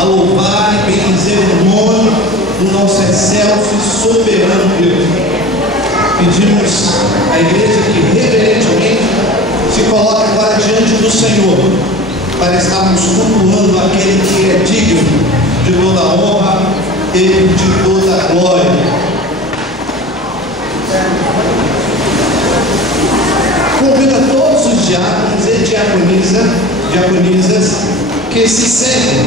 a louvar e bendizer o nome do nosso excelso e soberano Deus. Pedimos à igreja que reverentemente se coloque agora diante do Senhor, para estarmos cultuando aquele que é digno de toda a honra e de toda a glória. Convido a todos os diáconos e diaconisas que se sentem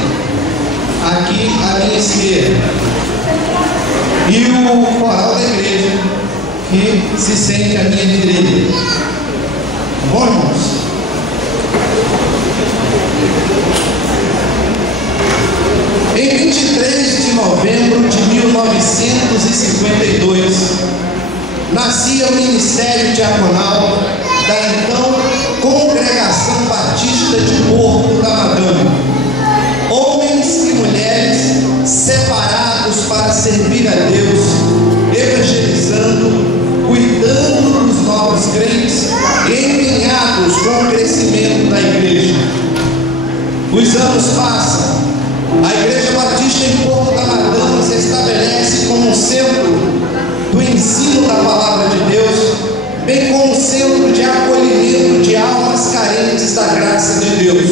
aqui à minha esquerda, e o coral da igreja que se sente à minha direita. Bom, irmãos? Em 23 de novembro de 1952, nascia o Ministério Diaconal da então Congregação Batista de Porto da Madame. Homens e mulheres separados para servir a Deus, evangelizando, cuidando dos novos crentes e empenhados com o crescimento da igreja. Os anos passam, a Igreja Batista em Porto da Madame se estabelece como um centro do ensino da Palavra de Deus, bem como centro de acolhimento de almas carentes da graça de Deus.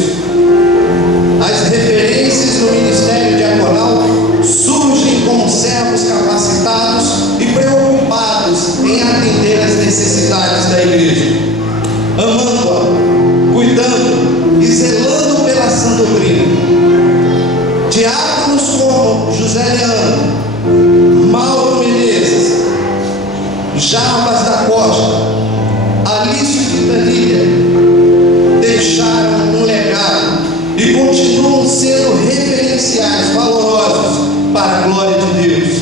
As referências do ministério diaconal surgem como servos capacitados e preocupados em atender às necessidades da igreja, amando-a, cuidando e zelando pela sã doutrina. Diáconos como José Leandro, Mauro Menezes, Jarbas da Costa, Alício Quintanilha deixaram um legado e continuam sendo referenciais valorosos para a glória de Deus.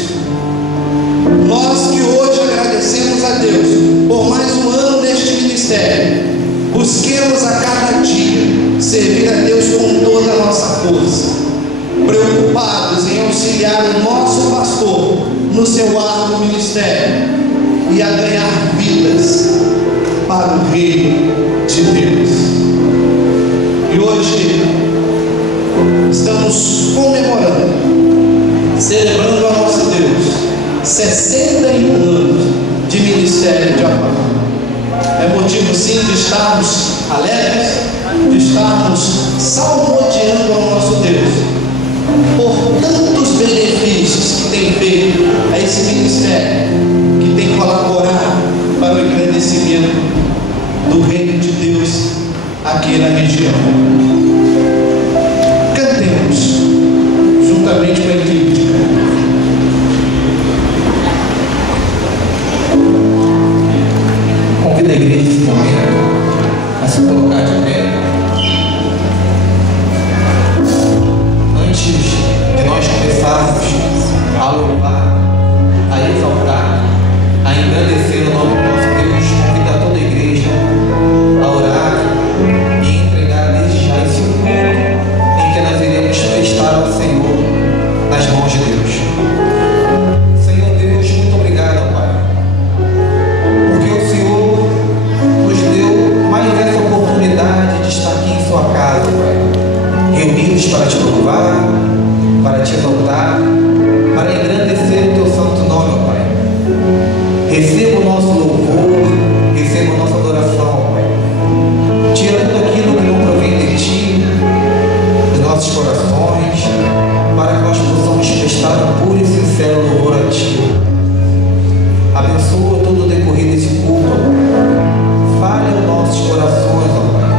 Nós que hoje agradecemos a Deus por mais um ano deste ministério, busquemos a cada dia servir a Deus com toda a nossa força, preocupados em auxiliar o nosso pastor no seu árduo ministério e a ganhar vidas para o reino de Deus. E hoje estamos comemorando, celebrando a nosso Deus, 61 anos de ministério diaconal. É motivo sim de estarmos alegres, de estarmos salmodiando ao nosso Deus por tantos benefícios que tem feito a esse ministério, que tem colaborado para o engrandecimento do reino de Deus aqui na região. Cantemos juntamente com a equipe de canto. Convido a igreja nesse momento a se colocar de pé. Antes de nós começarmos a louvar, a exaltar, a engrandecer o nome do nosso Deus, convido a toda a igreja a orar e entregar desde já esse culto em que nós iremos prestar ao Senhor nas mãos de Deus. Senhor Deus, muito obrigado, Pai, porque o Senhor nos deu mais essa oportunidade de estar aqui em sua casa, Pai, reunidos para te louvar, para te exaltar, para engrandecer o teu santo nome, Pai. Receba o nosso louvor, receba a nossa adoração, Pai. Tira tudo aquilo que não provém de ti, dos nossos corações, para que nós possamos prestar um puro e sincero louvor a ti. Abençoa todo o decorrer desse culto, fale aos nossos corações, ó Pai.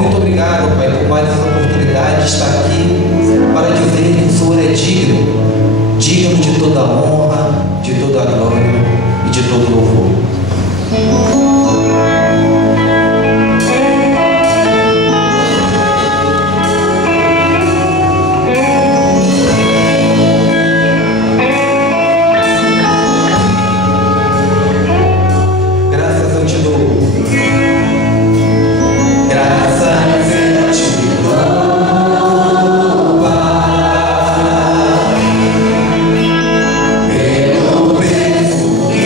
Muito obrigado, Pai, por mais essa oportunidade de estar aqui para dizer que o Senhor é digno, digno de toda a honra, de toda a glória e de todo o louvor. Graças eu te dou. Graças eu te dou. Pelo preço que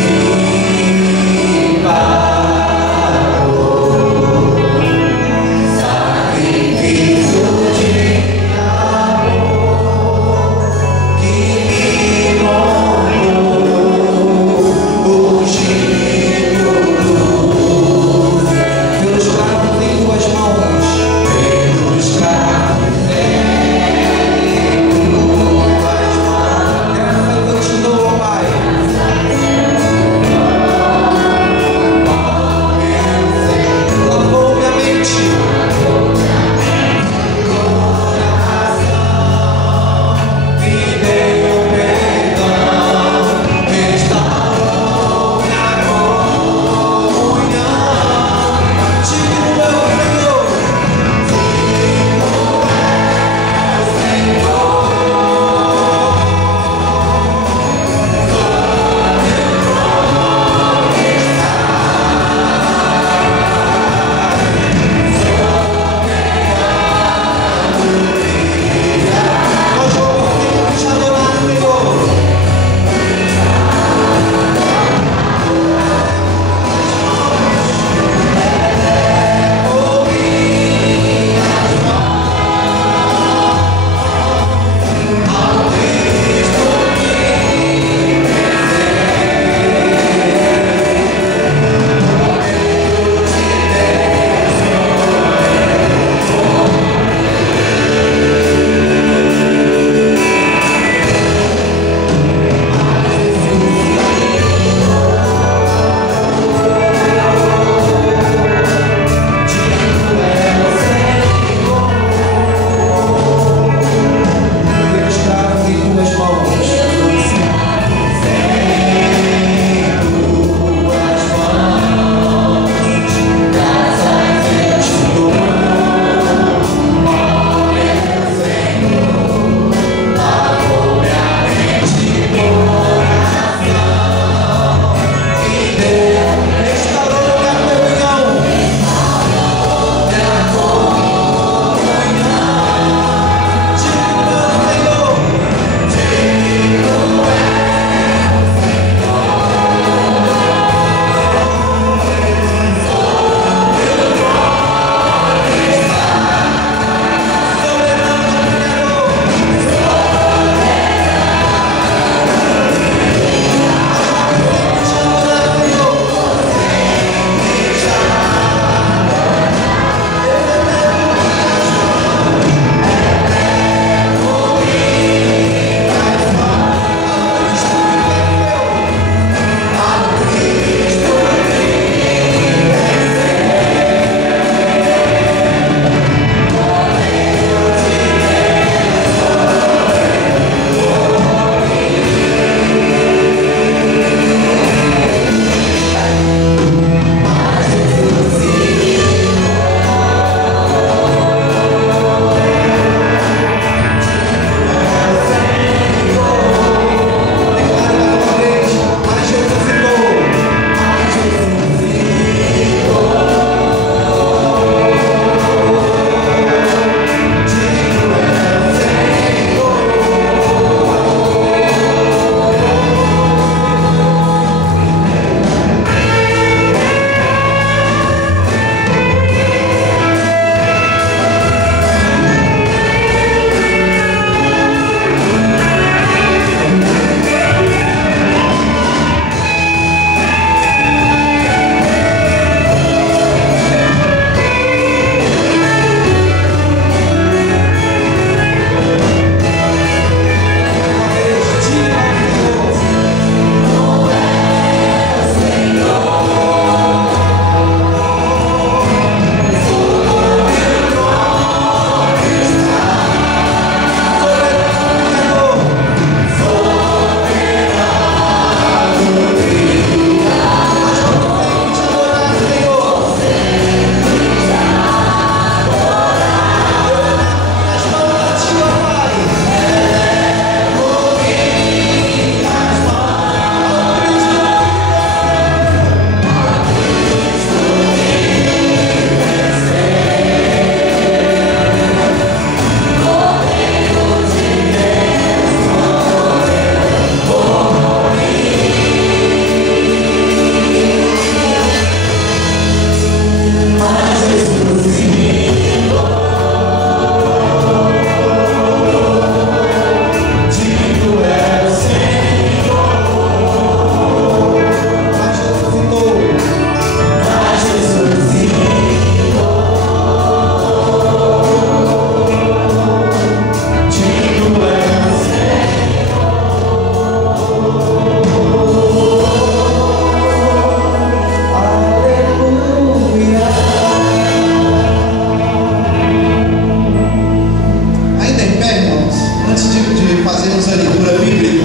faremos a leitura bíblica.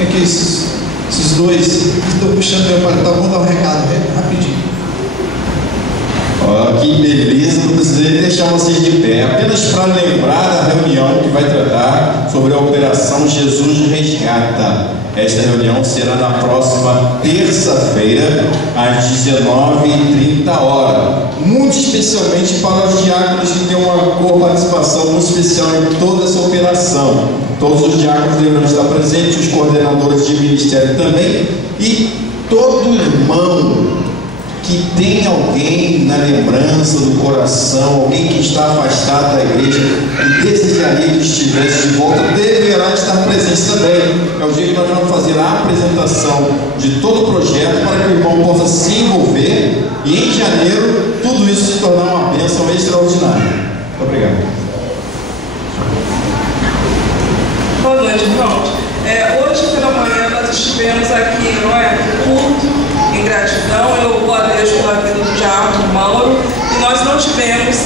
É que esses dois estão puxando meu paletó. Vamos dar um recado rapidinho. Que beleza, não precisei deixar vocês de pé. Apenas para lembrar da reunião que vai tratar sobre a Operação Jesus Resgata. Esta reunião será na próxima terça-feira, às 19h30. Muito especialmente para os diáconos que têm uma participação muito especial em toda essa operação. Todos os diáconos deverão estar presentes, os coordenadores de ministério também, e todo irmão que tem alguém na lembrança do coração, alguém que está afastado da igreja e desejaria que estivesse de volta, deverá estar presente também. É o dia que nós vamos fazer a apresentação de todo o projeto para que o irmão possa se envolver e em janeiro tudo isso se tornar uma bênção extraordinária. Muito obrigado. Boa noite, irmãos. Hoje pela manhã nós estivemos aqui no culto em gratidão. Eu louvo a Deus pela vida do diácono Mauro, e nós não tivemos,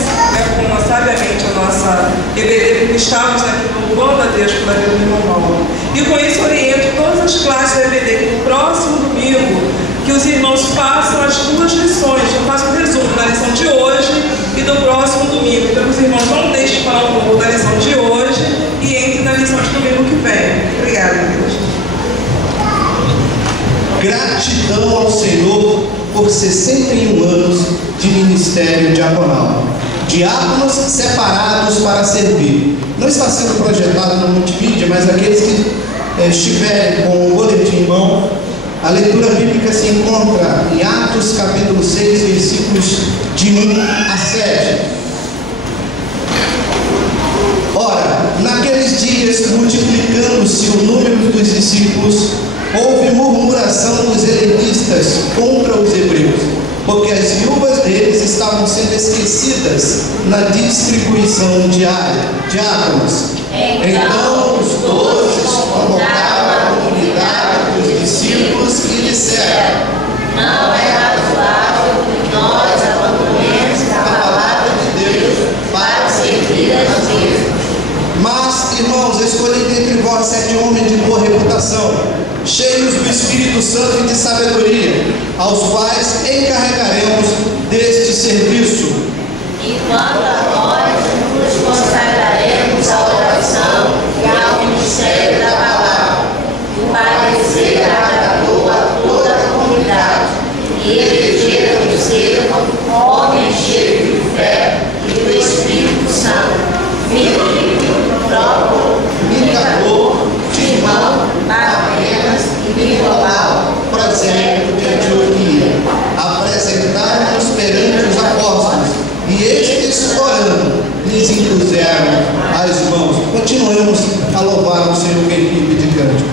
como sabiamente a nossa EBD, porque estávamos aqui louvando a Deus pela vida do irmão Mauro. E com isso oriento todas as classes da EBD que no próximo domingo que os irmãos façam as duas lições. Eu faço um resumo da lição de hoje e do próximo domingo. Então os irmãos não deixem falar um pouco da lição de hoje e entrem na lição de domingo que vem. Obrigada, Deus. Gratidão ao Senhor por 61 anos de ministério diaconal. Diáconos separados para servir. Não está sendo projetado no multimídia, mas aqueles que estiverem com o boletim em mão, a leitura bíblica se encontra em Atos capítulo 6, versículos de 1 a 7. Ora, naqueles dias, multiplicando-se o número dos discípulos, houve murmuração dos helenistas contra os hebreus, porque as viúvas deles estavam sendo esquecidas na distribuição diária. Diáconos. Então os doces convocaram a comunidade dos discípulos e disseram: não é razoável que nós abandonemos a palavra de Deus para servir a Deus. Mas, irmãos, escolhi dentre vós 7 homens de boa reputação, cheios do Espírito Santo e de sabedoria, aos quais encarregaremos deste serviço. E quanto a nós, nos consagraremos à oração e ao ministério da palavra. O parecer agradou a toda a comunidade, e elegeram o servo, homem cheio de fé e do Espírito Santo, Filipe, Próprio, Nicador, Timão, Parmenas e Nicolau, Prosélito de Antioquia, apresentaram-nos perante os apóstolos, e estes, orando, lhes impuseram as mãos. Continuamos a louvar o Senhor com a equipe de cântico.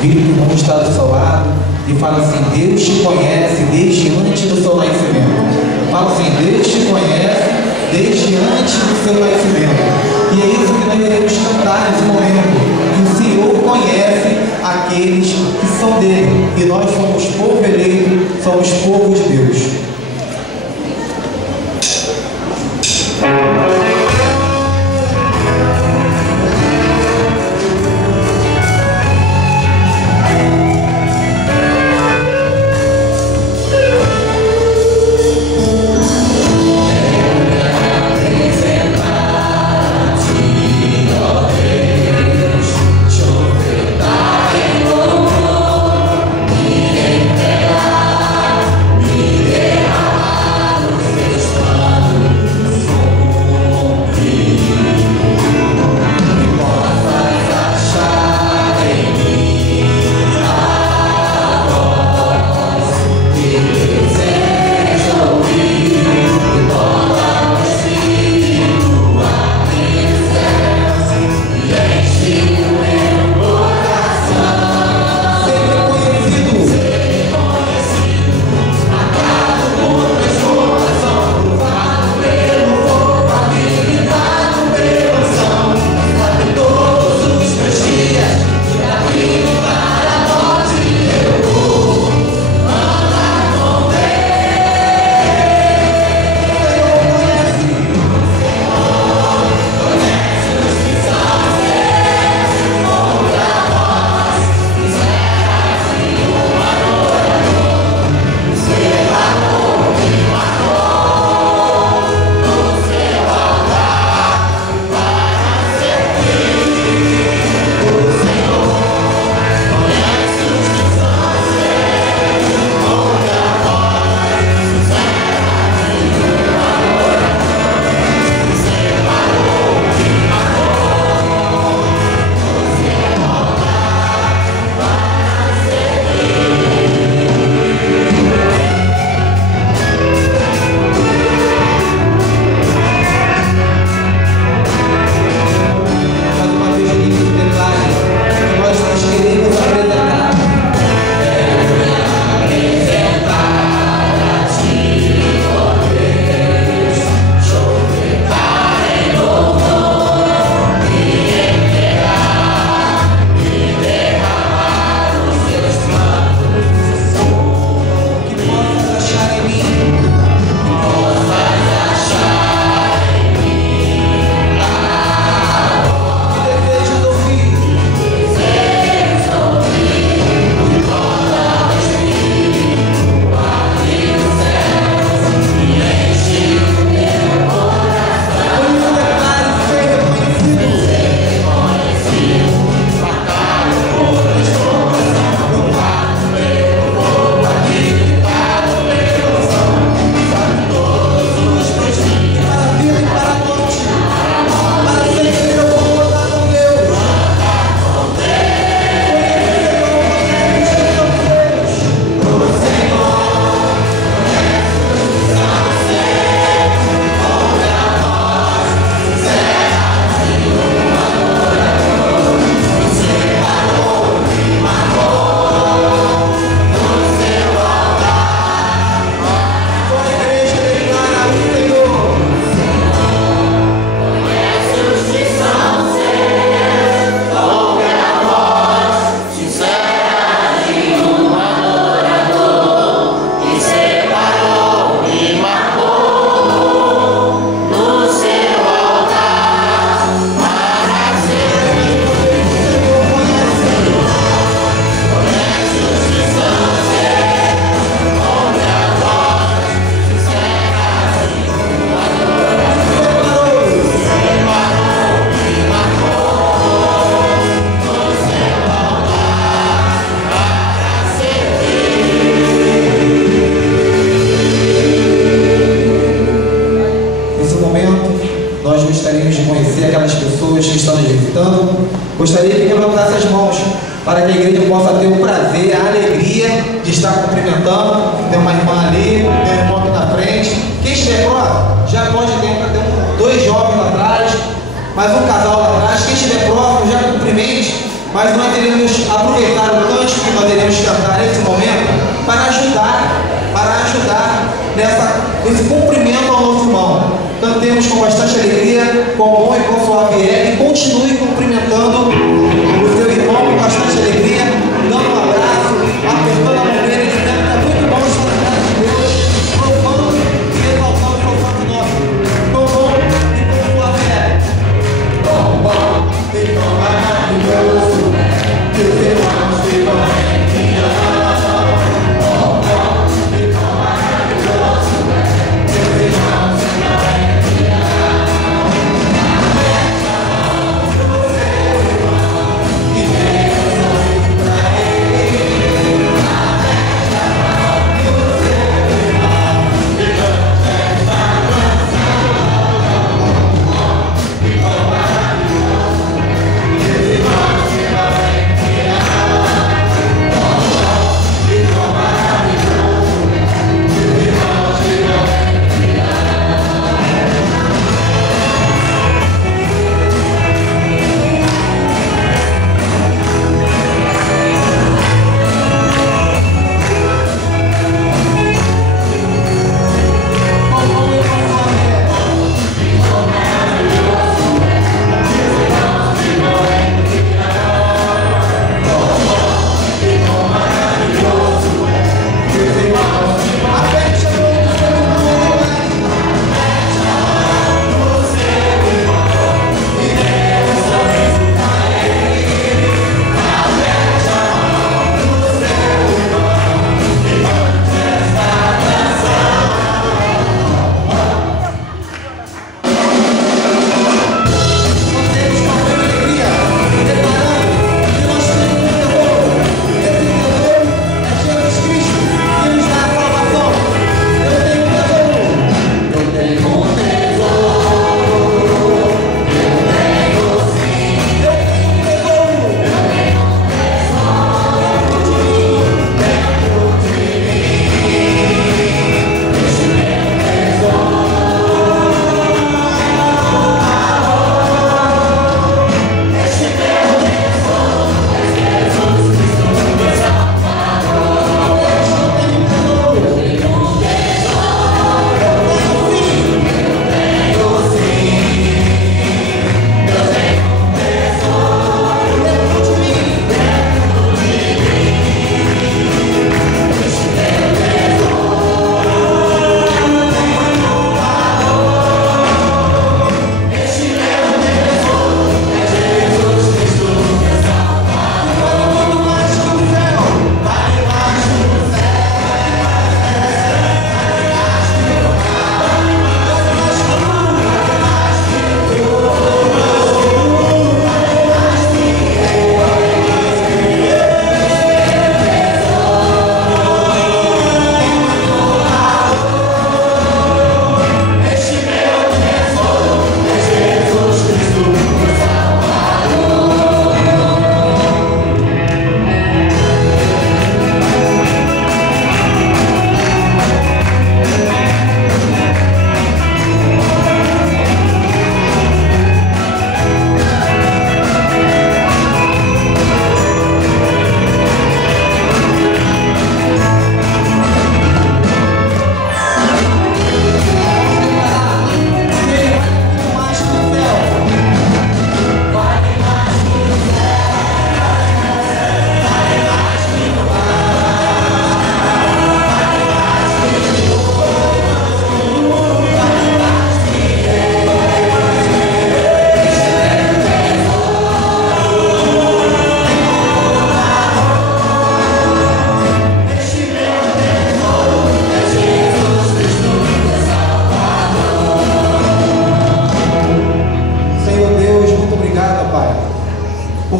Vira que o irmão está do seu lado e fala assim: Deus te conhece desde antes do seu nascimento. Fala assim: Deus te conhece desde antes do seu nascimento. E é isso que nós devemos cantar nesse momento. Que o Senhor conhece aqueles que são dele. E nós somos povo eleito, somos povo de Deus. me gostaríamos de conhecer aquelas pessoas que estão nos visitando. Gostaria que levantasse as mãos para que a igreja possa ter o prazer, a alegria de estar cumprimentando. Tem uma irmã ali, tem um irmão aqui na frente. Quem estiver próximo, já pode ter dois jovens lá atrás, mais um casal lá atrás. Quem estiver próximo, já cumprimente. Mas nós iremos aproveitar o cântico que nós iremos cantar nesse momento para ajudar nesse cumprimento ao nosso irmão. Cantemos com bastante alegria, com bom e com suave e continue cumprimentando o seu irmão com bastante alegria, dando um abraço, apertando a mão dele, dizendo que é muito bom estar na casa de Deus, louvando e exaltando o seu santo nome. Com bom e com suave é. Com bom e com maravilhoso, que os irmãos ficam em comunhão.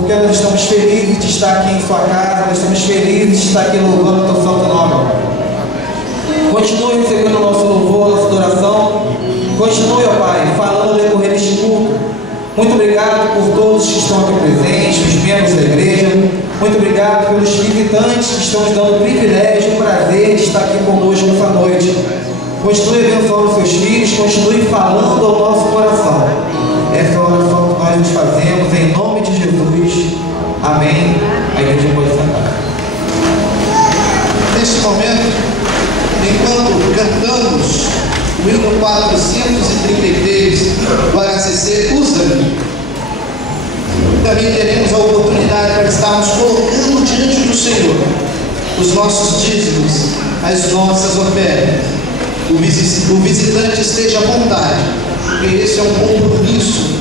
porque nós estamos felizes de estar aqui em sua casa, nós estamos felizes de estar aqui louvando o teu santo nome. Continue recebendo o nosso louvor, nossa adoração. Continue, ó Pai, falando no decorrer deste culto. Muito obrigado por todos que estão aqui presentes, os membros da igreja. Muito obrigado pelos visitantes que estão nos dando o privilégio, o prazer de estar aqui conosco nessa noite. Continue abençoando seus filhos, continue falando ao nosso coração. Essa é a oração que nós nos fazemos em nome de Jesus. Amém. A igreja pode sentar. Neste momento, enquanto cantamos o hino 433 do HCC, usa-me, também teremos a oportunidade para estarmos colocando diante do Senhor os nossos dízimos, as nossas ofertas. O visitante esteja à vontade, porque esse é um compromisso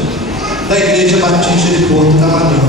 da Igreja Batista de Porto da Madame.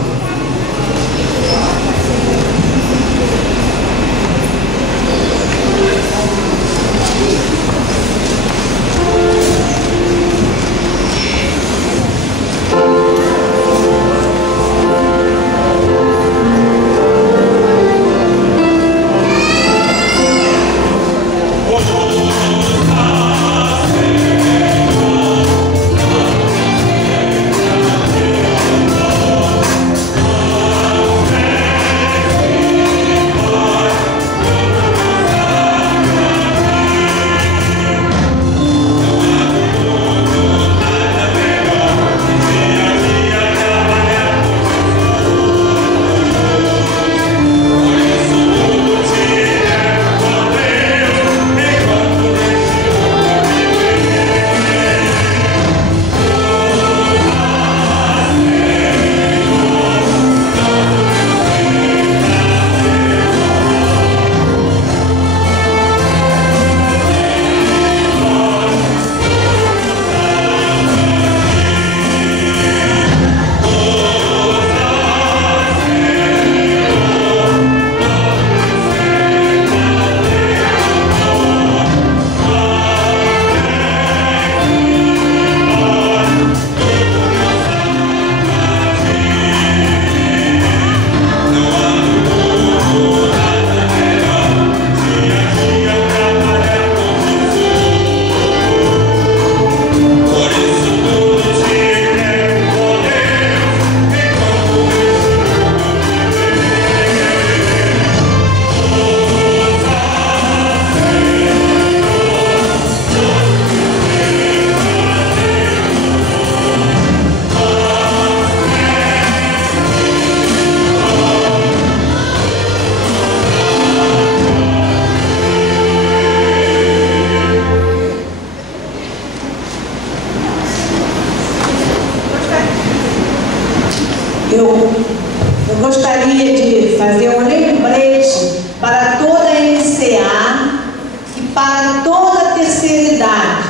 Eu gostaria de fazer um lembrete para toda a MCA e para toda a terceira idade.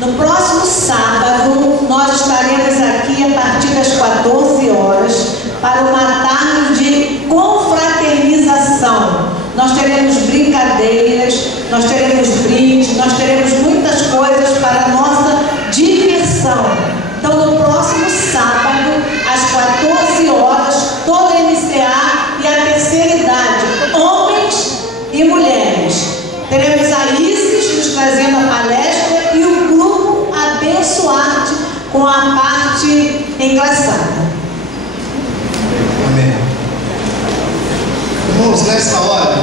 No próximo sábado, nós estaremos aqui a partir das 14 horas para uma tarde de confraternização. Nós teremos brincadeiras, nós teremos brindes, nós teremos muitas coisas para a nossa diversão. Então, no próximo sábado, às 14 horas, toda a MCA e a terceira idade, homens e mulheres. Teremos a Isis nos trazendo a palestra e o grupo Abençoarte com a parte engraçada. Amém. Irmãos, nesta hora,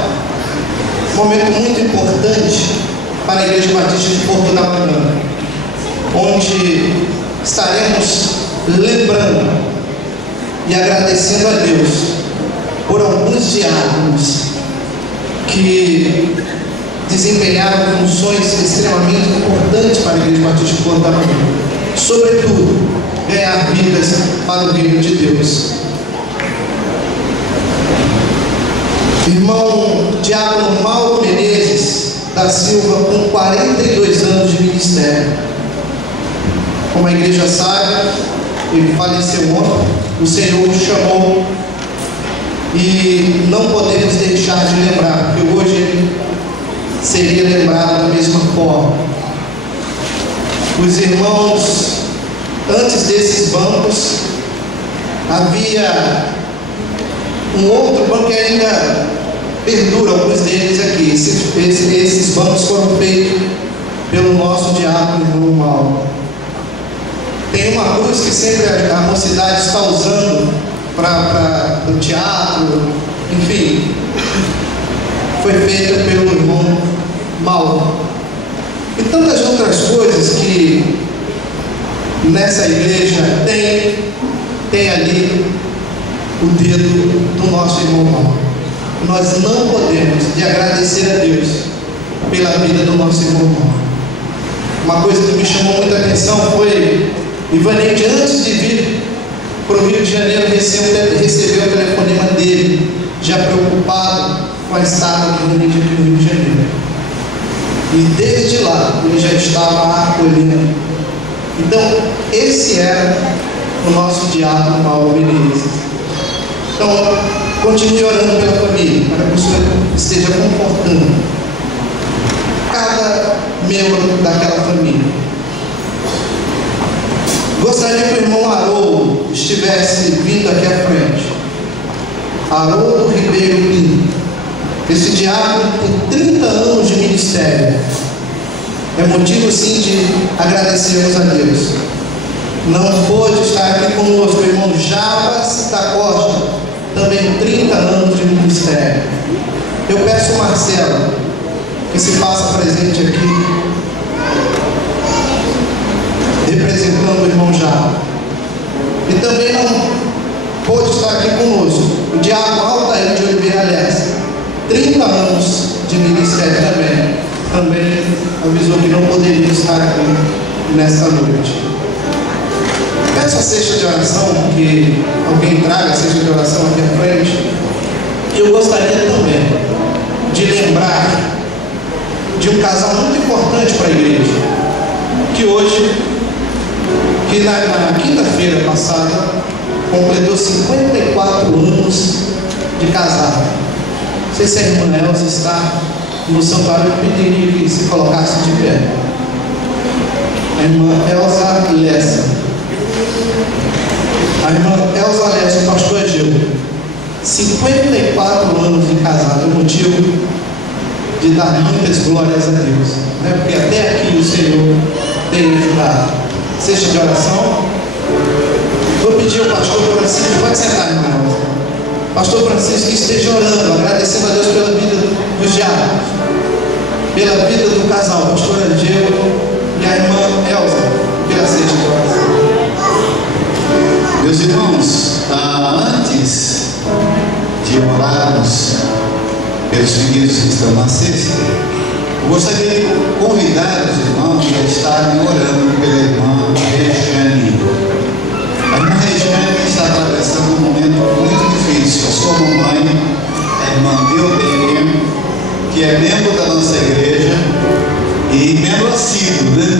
um momento muito importante para a Igreja Batista de Porto da Madame, onde estaremos lembrando e agradecendo a Deus por alguns diáconos que desempenharam funções extremamente importantes para a Igreja Batista de Porto da Madame, sobretudo ganhar vidas para o reino de Deus. Irmão diácono Mauro Menezes da Silva, com 42 anos de ministério. Como a igreja sabe, ele faleceu ontem, o Senhor o chamou e não podemos deixar de lembrar, porque hoje ele seria lembrado da mesma forma. Os irmãos, antes desses bancos, havia um outro banco que ainda perdura, alguns deles aqui. Esses bancos foram feitos pelo nosso diácono irmão Mauro. Tem uma cruz que sempre a mocidade está usando para o teatro, enfim, foi feita pelo irmão Mauro. E tantas outras coisas que nessa igreja tem ali o dedo do nosso irmão Mauro. Nós não podemos de agradecer a Deus pela vida do nosso irmão Mauro. Uma coisa que me chamou muita atenção foi Ivanete, antes de vir para o Rio de Janeiro, recebeu o telefonema dele, já preocupado com a estada do Ivanete aqui no Rio de Janeiro. E desde lá ele já estava acolhendo. Então, esse era o nosso diácono Mauro Menezes. Então, continue orando pela família, para que o Senhor esteja confortando cada membro daquela família. Gostaria que o irmão Haroldo estivesse vindo aqui à frente. Haroldo Ribeiro Pinto. Esse diácono tem 30 anos de ministério. É motivo sim de agradecermos a Deus. Não pôde estar aqui conosco o irmão Jabas da Costa, também 30 anos de ministério. Eu peço ao Marcelo que se faça presente aqui, representando o irmão Jabas. E também não pôde estar aqui conosco o diácono Altair de Oliveira Lessa, 30 anos de ministério também avisou que não poderia estar aqui nesta noite. Peço a cesta de oração, que alguém traga a cesta de oração aqui à frente. Eu gostaria também de lembrar de um casal muito importante para a igreja, que na quinta-feira passada completou 54 anos de casado. Não sei se a irmã Elza está no santuário, eu pediria que se colocasse de pé. A irmã Elza Lessa. A irmã Elza Lessa, o pastor Egeu. 54 anos de casado, é motivo de dar muitas glórias a Deus, né? Porque até aqui o Senhor tem ajudado. Cesta de oração. Vou pedir ao pastor Francisco, pode sentar, irmão. Pastor Francisco, que esteja orando, agradecendo a Deus pela vida dos diáconos, pela vida do casal, o pastor Angelo e a irmã Elza, pela cesta de oração. Meus irmãos, antes de orarmos pelos pedidos que estão na cesta, eu gostaria de convidar os irmãos a estarem orando pela irmã Regiane. A irmã Regiane está atravessando um momento muito difícil. A sua mamãe, a irmã Deodênia, que é membro da nossa igreja e membro assíduo, né?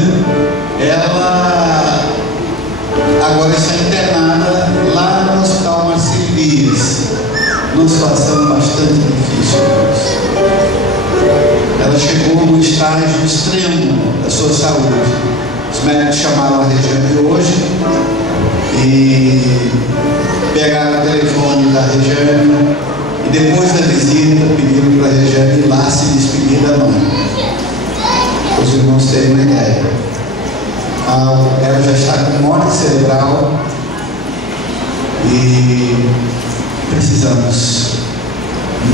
Ela agora está internada lá no Hospital Marcílio Pires, numa situação bastante difícil. Ela chegou no estágio extremo da sua saúde. Os médicos chamaram a Regiane hoje e pegaram o telefone da Regiane e depois da visita pediram para a Regiane ir lá se despedir da mãe. Os irmãos terem uma ideia. Ela já está com morte cerebral e precisamos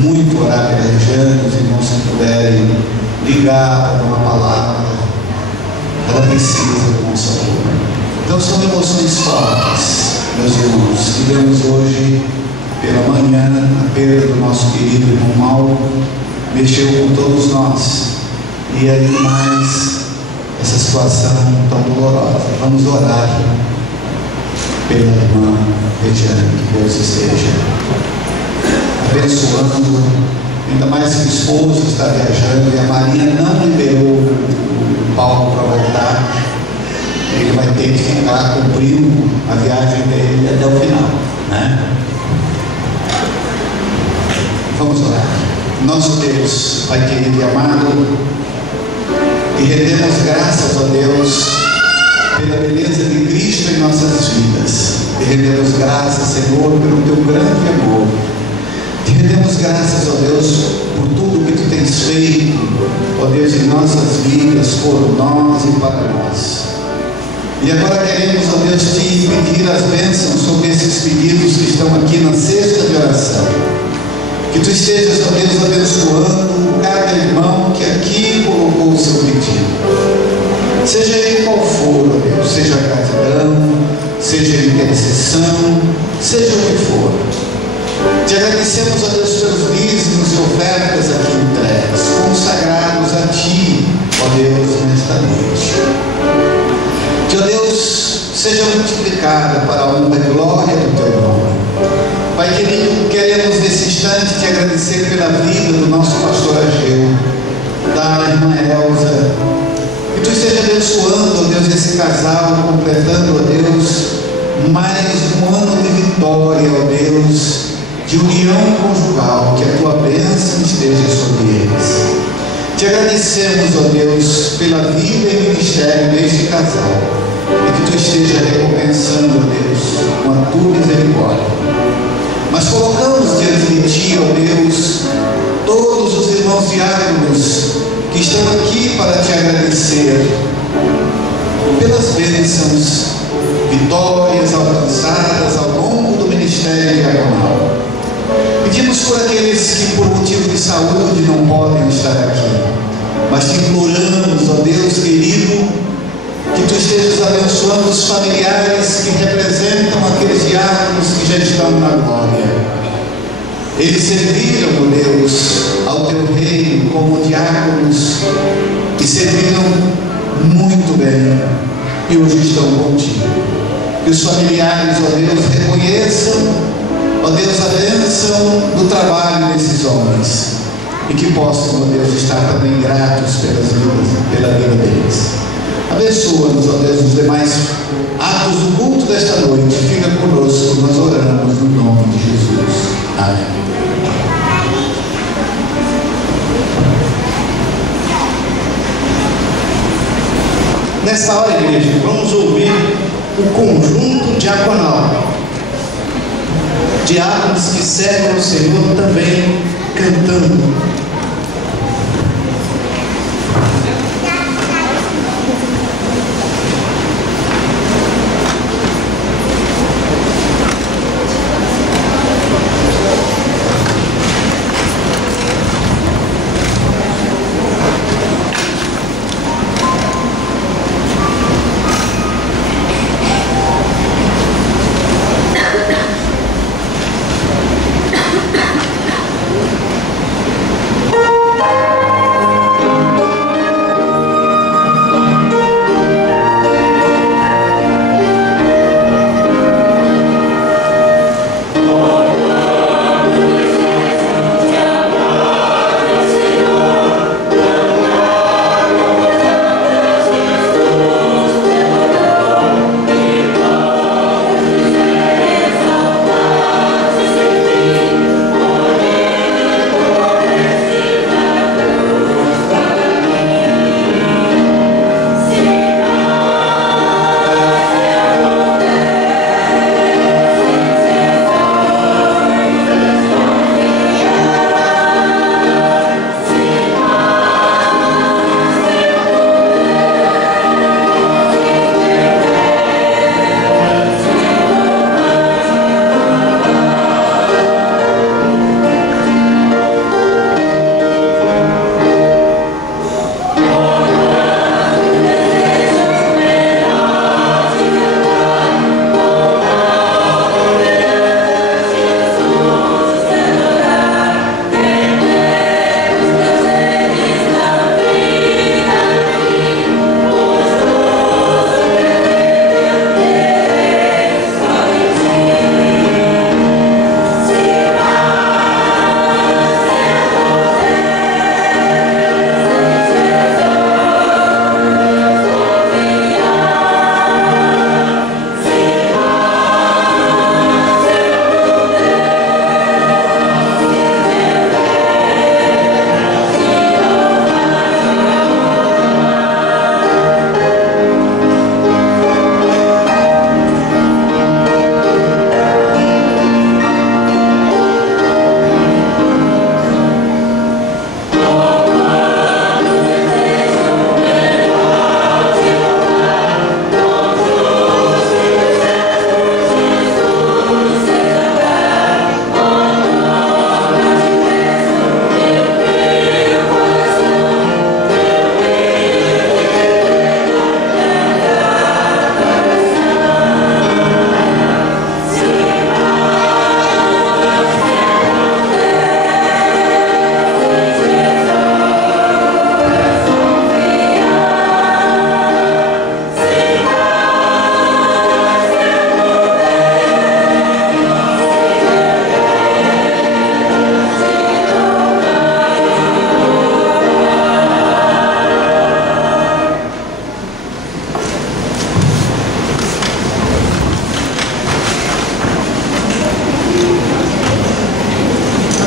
muito orar pela Regiane. Os irmãos, se puderem ligar, dar uma palavra, ela precisa do nosso amor. Então são emoções fortes, meus irmãos. Tivemos hoje pela manhã a perda do nosso querido irmão Mauro, mexeu com todos nós, e aí mais essa situação tão dolorosa. Vamos orar pela irmã Regiane, que Deus esteja abençoando, ainda mais que o esposo está viajando e a Marinha não liberou o Paulo para voltar. Ele vai ter que ficar cumprindo a viagem dele até o final, né? Vamos orar. Nosso Deus, Pai querido e amado, e rendemos graças a Deus pela beleza de Cristo em nossas vidas. E rendemos graças, Senhor, pelo Teu grande amor. Te rendemos graças, ó Deus, por tudo que Tu tens feito, ó Deus, em nossas vidas, por nós e para nós. E agora queremos, ó Deus, Te pedir as bênçãos sobre esses pedidos que estão aqui na cesta de oração. Que Tu estejas, ó Deus, abençoando cada irmão que aqui colocou o seu pedido. Seja ele qual for, ó Deus, seja gratidão, seja intercessão, seja o que for. Te agradecemos, ó Deus, pelos dízimos e ofertas aqui entregues, consagrados a Ti, ó Deus, nesta noite. Que, ó Deus, seja multiplicada para a honra e glória do Teu nome. Pai querido, queremos nesse instante Te agradecer pela vida do nosso pastor Ageu, da irmã Elza. Que Tu esteja abençoando, ó Deus, esse casal, completando, ó Deus, mais um ano de vitória, ó Deus, de união conjugal. Que a Tua bênção esteja sobre eles. Te agradecemos, ó Deus, pela vida e ministério deste casal, e que Tu esteja recompensando, ó Deus, com a Tua misericórdia. Mas colocamos diante de Ti, ó Deus, todos os irmãos diáconos que estão aqui para Te agradecer pelas bênçãos, vitórias alcançadas ao longo do ministério diaconal. Pedimos por aqueles que por motivo de saúde não podem estar aqui, mas Te imploramos, ó Deus querido, que Tu estejas abençoando os familiares que representam aqueles diáconos que já estão na glória. Eles serviram, ó Deus, ao Teu reino como diáconos e serviram muito bem e hoje estão contigo. Que os familiares, ó Deus, reconheçam, ó Deus, a bênção do trabalho desses homens e que possam, ó Deus, estar também gratos pela vida deles. Abençoa-nos, ó Deus, os demais atos do culto desta noite. Fica conosco, nós oramos no nome de Jesus. Amém. Nessa hora, igreja, vamos ouvir o conjunto diaconal. Diáconos que servem ao Senhor também cantando.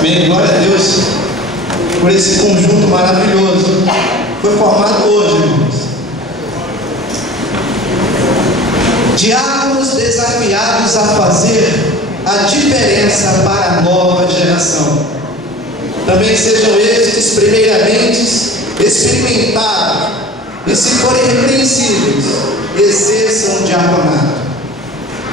Amém. Glória a Deus por esse conjunto maravilhoso. Foi formado hoje, irmãos. Diáconos desafiados a fazer a diferença para a nova geração. Também sejam estes, primeiramente, experimentados, e se forem repreensíveis, exerçam o diaconato.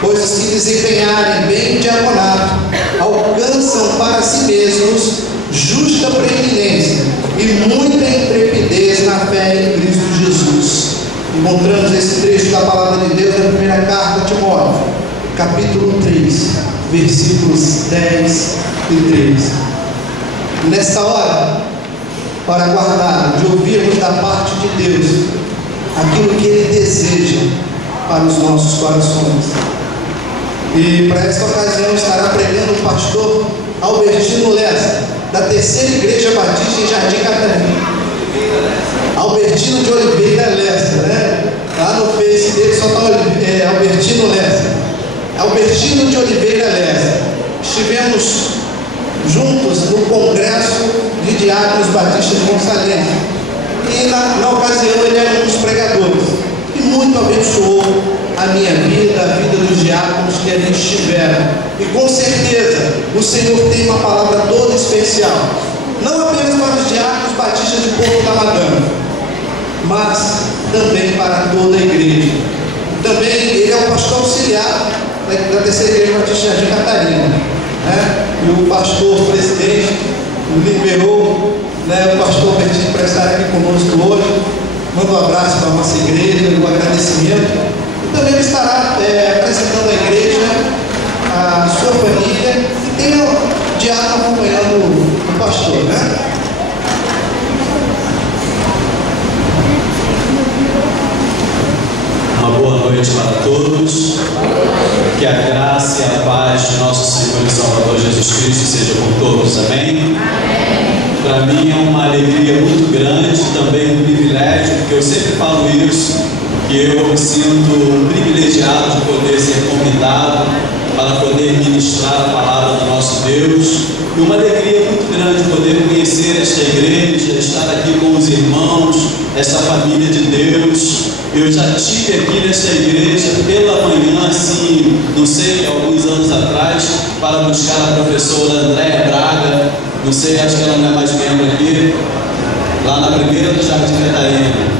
Pois os que desempenharem bem o diaconato alcançam para si mesmos justa preeminência e muita intrepidez na fé em Cristo Jesus. Encontramos esse trecho da palavra de Deus na primeira carta a Timóteo, capítulo 3, versículos 10 e 13. E nesta hora, para aguardar de ouvirmos da parte de Deus aquilo que Ele deseja para os nossos corações. E para esta ocasião estará pregando o pastor Albertino Lessa, da Terceira Igreja Batista em Jardim Catarina. Albertino de Oliveira Lessa, né? Lá no Face dele só está Albertino Lessa. Albertino de Oliveira Lessa. Estivemos juntos no Congresso de Diáconos Batistas de Gonçalves. E na ocasião ele era um dos pregadores. E muito abençoou a minha vida, a vida dos diáconos que ali estiveram. E com certeza o Senhor tem uma palavra toda especial. Não apenas para os diáconos batistas de Porto da Madame, mas também para toda a igreja. Também ele é o pastor auxiliar da Terceira Igreja Batista de Jardim Catarina, né? E o pastor presidente liberou, né, o pastor Albertino para estar aqui conosco hoje. Manda um abraço para a nossa igreja, um agradecimento. E também ele estará apresentando a igreja, a sua família, e tem o diácono acompanhando o pastor, né? Uma boa noite para todos. Que a graça e a paz de nosso Senhor e Salvador Jesus Cristo seja com todos. Amém? Para mim é uma alegria muito grande, também um privilégio, porque eu sempre falo isso, que eu me sinto privilegiado de poder ser convidado para poder ministrar a palavra do nosso Deus. E uma alegria muito grande poder conhecer esta igreja, estar aqui com os irmãos, esta família de Deus. Eu já estive aqui nesta igreja pela manhã, assim, não sei, alguns anos atrás, para buscar a professora Andréia Braga, não sei, acho que ela não é mais membro aqui, lá na primeira do Jardim Catarina.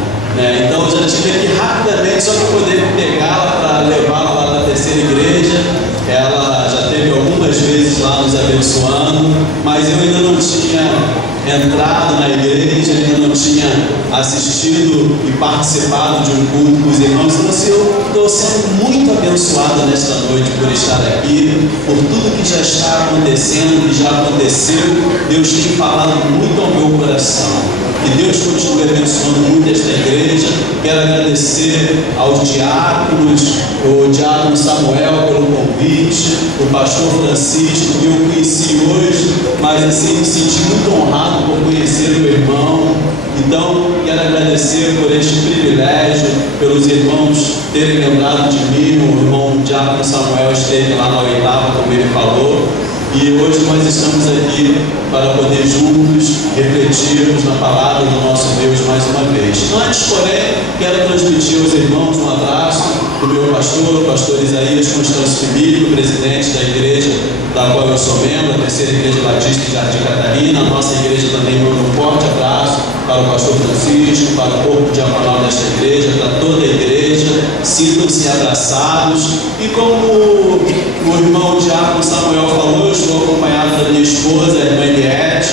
Então eu já estive aqui rapidamente só para poder pegá-la, para levá-la lá da Terceira Igreja. Ela já teve algumas vezes lá nos abençoando, mas eu ainda não tinha entrado na igreja, ainda não tinha assistido e participado de um culto com os irmãos. Então eu estou sendo muito abençoado nesta noite por estar aqui, por tudo que já está acontecendo, que já aconteceu. Deus tem falado muito ao meu coração. Que Deus continue abençoando muito esta igreja. Quero agradecer aos diáconos, o diácono Samuel pelo convite, o pastor Francisco, que eu conheci hoje, mas assim me senti muito honrado por conhecer o irmão. Então, quero agradecer por este privilégio, pelos irmãos terem lembrado de mim. O irmão diácono Samuel esteve lá na 8ª, como ele falou. E hoje nós estamos aqui para poder juntos refletirmos na palavra do nosso Deus mais uma vez. Antes, porém, quero transmitir aos irmãos um abraço do meu pastor, o pastor Isaías Constâncio Filho, presidente da igreja da qual eu sou membro, a Terceira Igreja Batista de Jardim Catarina. A nossa igreja também manda um forte abraço para o pastor Francisco, para o corpo diaconal desta igreja, para toda a igreja. Sintam-se abraçados. E como o irmão diácono Samuel falou, eu estou acompanhado da minha esposa, a irmã Eliette,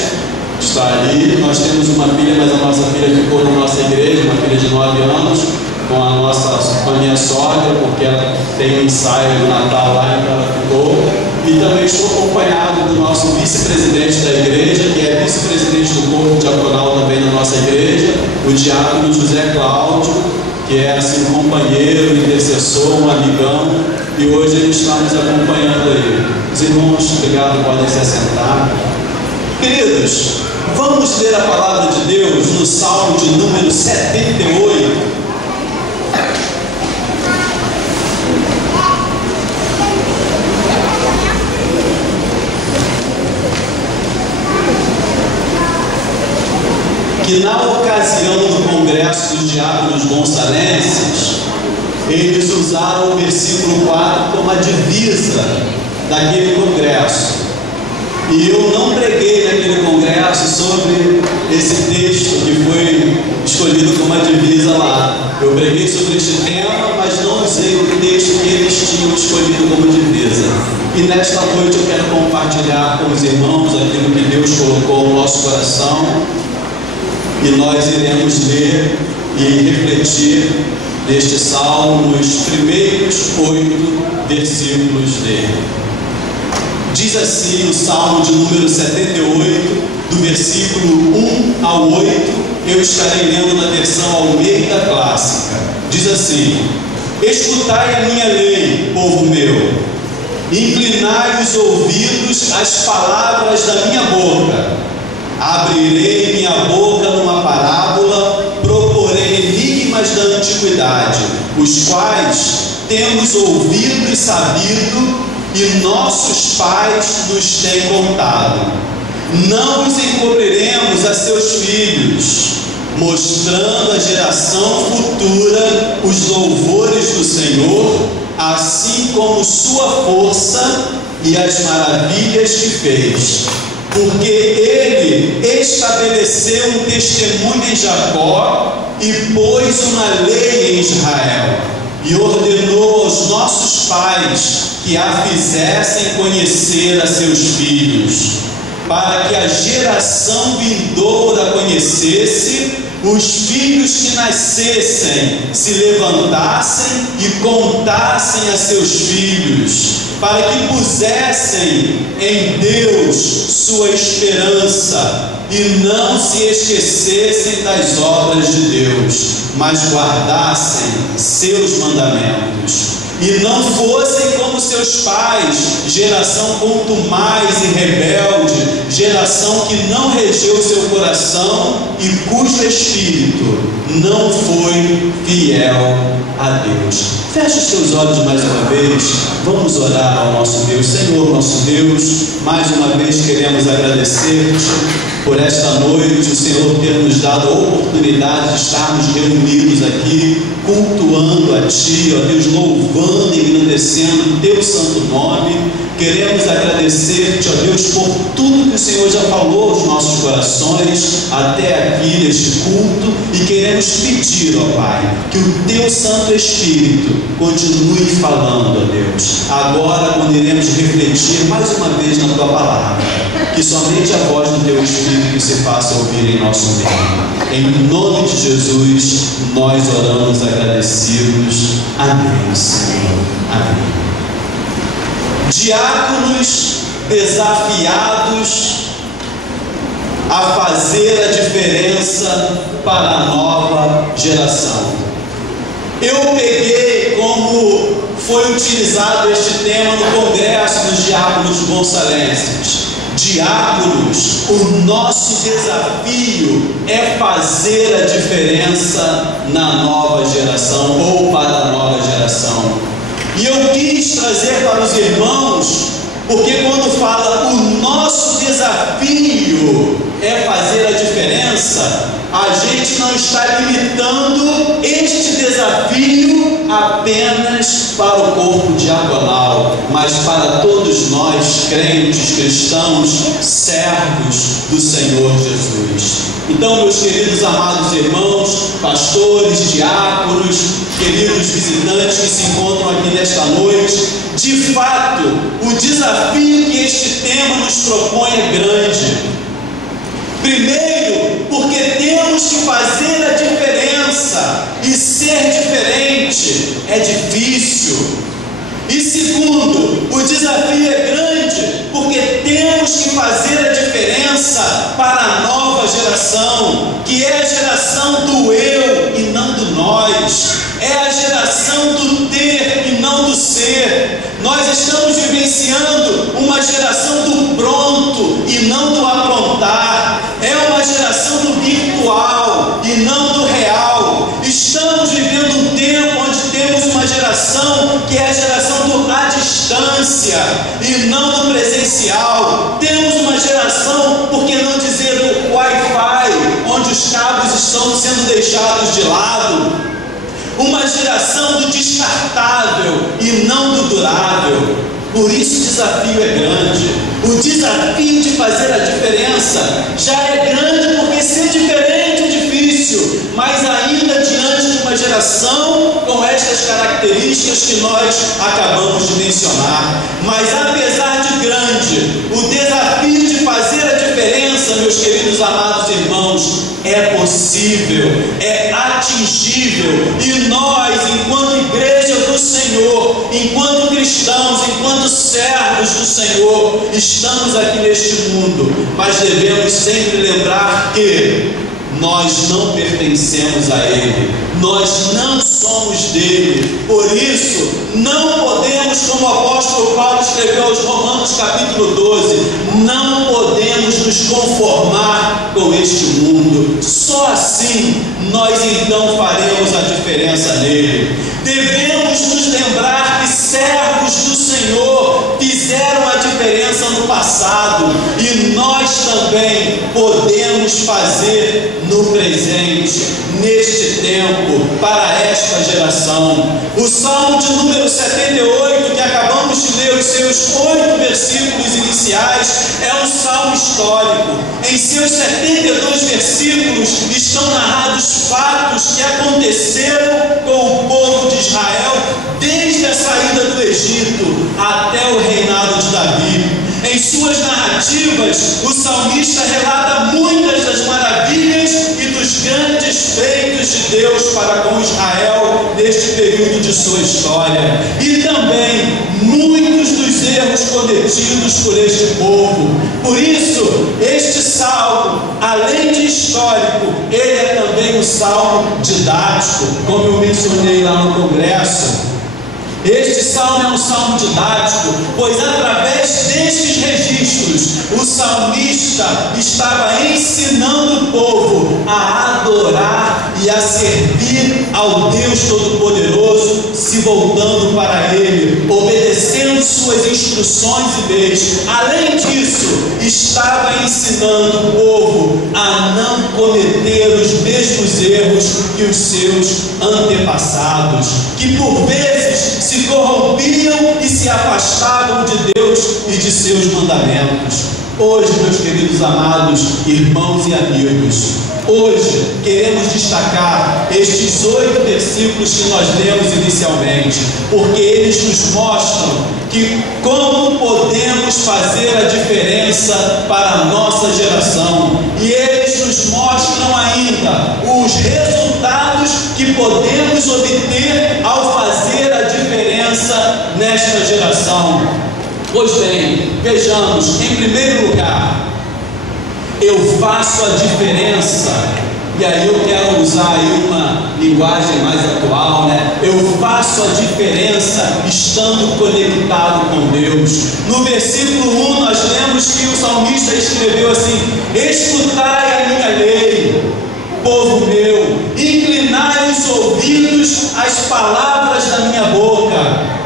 está ali. Nós temos uma filha, mas a nossa filha ficou na nossa igreja, uma filha de 9 anos, com a minha sogra, porque ela tem um ensaio do Natal lá, então ela ficou. E também estou acompanhado do nosso vice-presidente da igreja, que é vice-presidente do corpo diaconal também na nossa igreja, o diácono José Cláudio, que é assim um companheiro, intercessor, um amigão, e hoje ele está nos acompanhando aí. Os irmãos, obrigado, podem se assentar. Queridos, vamos ler a palavra de Deus no Salmo de número 78. que na ocasião do Congresso dos Diáconos Gonçalenses, eles usaram o versículo 4 como a divisa daquele congresso. E eu não preguei naquele congresso sobre esse texto que foi escolhido como a divisa lá. Eu preguei sobre este tema, mas não usei o texto que eles tinham escolhido como divisa. E nesta noite eu quero compartilhar com os irmãos aquilo que Deus colocou no nosso coração, e nós iremos ler e refletir neste salmo nos primeiros 8 versículos dele. Diz assim o salmo de número 78, do versículo 1 ao 8, eu estarei lendo na versão Almeida Clássica. Diz assim: escutai a minha lei, povo meu, inclinai os ouvidos às palavras da minha boca. Abrirei minha boca numa parábola, proporei enigmas da antiguidade, os quais temos ouvido e sabido, e nossos pais nos têm contado. Não os encobriremos a seus filhos, mostrando à geração futura os louvores do Senhor, assim como sua força e as maravilhas que fez. Porque ele estabeleceu um testemunho em Jacó e pôs uma lei em Israel, e ordenou aos nossos pais que a fizessem conhecer a seus filhos, para que a geração vindoura conhecesse, os filhos que nascessem se levantassem e contassem a seus filhos, para que pusessem em Deus sua esperança e não se esquecessem das obras de Deus, mas guardassem seus mandamentos. E não fossem como seus pais, geração contumaz e rebelde, geração que não regeu seu coração e cujo espírito não foi fiel a Deus. Feche os seus olhos mais uma vez, vamos orar ao nosso Deus. Senhor, nosso Deus, mais uma vez queremos agradecer-te por esta noite, o Senhor ter nos dado a oportunidade de estarmos reunidos aqui, cultuando a Ti, ó Deus, louvando e engrandecendo o Teu santo nome. Queremos agradecer-te, ó Deus, por tudo que o Senhor já falou aos nossos corações até aqui neste culto, e queremos pedir, ó Pai, que o Teu Santo Espírito continue falando, ó Deus, agora quando iremos refletir mais uma vez na Tua palavra, que somente a voz do Teu Espírito se faça ouvir em nosso meio. Em nome de Jesus, nós oramos agradecidos. Amém, Senhor. Amém. Diáconos desafiados a fazer a diferença para a nova geração. Eu peguei como foi utilizado este tema no Congresso dos Diáconos Gonçalenses. Diáconos, o nosso desafio é fazer a diferença na nova geração ou para a nova geração. E eu quis trazer para os irmãos, porque quando fala o nosso desafio é fazer a diferença, a gente não está limitando este desafio apenas para o corpo diaconal, mas para todos nós, crentes, cristãos, servos do Senhor Jesus. Então, meus queridos amados irmãos, pastores, diáconos, queridos visitantes que se encontram aqui nesta noite, de fato, o desafio que este tema nos propõe é grande. Primeiro, porque temos que fazer a diferença, e ser diferente é difícil. E segundo, o desafio é grande, porque temos que fazer a diferença para a nova geração, que é a geração do eu e não do nós, é a geração do ter e não do ser. Nós estamos vivenciando uma geração do pronto e não do aprontar, é uma geração do virtual e não do real. Estamos vivendo um tempo onde temos uma geração que é a geração do à distância. distância e não no presencial. Temos uma geração, por que não dizer do Wi-Fi, onde os cabos estão sendo deixados de lado. Uma geração do descartável e não do durável. Por isso o desafio é grande. O desafio de fazer a diferença já é grande, porque ser diferente é difícil, mas ainda diante de uma geração com estas características que nós acabamos de mencionar. Mas apesar de grande, o desafio de fazer a diferença, meus queridos amados irmãos, é possível, é atingível, e nós, enquanto igreja do Senhor, enquanto cristãos, enquanto servos do Senhor, estamos aqui neste mundo, mas devemos sempre lembrar que nós não pertencemos a Ele, nós não somos dele. Por isso, não podemos, como o apóstolo Paulo escreveu aos Romanos capítulo 12, não podemos nos conformar com este mundo. Só assim nós então faremos a diferença nele. Devemos nos lembrar que servos do Senhor fizeram a diferença no passado, e nós também podemos fazer no presente, neste tempo, para esta geração. O Salmo de número 78, que acabamos de ler os seus 8 versículos iniciais, é um salmo histórico. Em seus 72 versículos estão narrados fatos que aconteceram com o povo de Israel desde a saída do Egito até o reinado de Davi. Em suas narrativas, o salmista relata muitas das maravilhas e dos grandes feitos de Deus para com Israel neste período de sua história, e também muitos dos erros cometidos por este povo. Por isso, este salmo, além de histórico, ele é também um salmo didático, como eu mencionei lá no congresso. Este salmo é um salmo didático, pois através destes registros, o salmista estava ensinando o povo a adorar e a servir ao Deus Todo-Poderoso, se voltando para Ele, obedecendo suas instruções e leis. Além disso, estava ensinando o povo a não cometer os mesmos erros que os seus antepassados, que por vezes se corrompiam e se afastavam de Deus e de seus mandamentos. Hoje, meus queridos amados irmãos e amigos, hoje queremos destacar estes 8 versículos que nós lemos inicialmente, porque eles nos mostram que como podemos fazer a diferença para a nossa geração, e eles nos mostram ainda os resultados que podemos obter ao fazer a diferença nesta geração. Pois bem, vejamos, em primeiro lugar, eu faço a diferença, e aí eu quero usar aí uma linguagem mais atual, né? Eu faço a diferença estando conectado com Deus. No versículo 1 nós lemos que o salmista escreveu assim: escutai a minha lei, povo meu, inclinai os ouvidos às palavras da minha boca.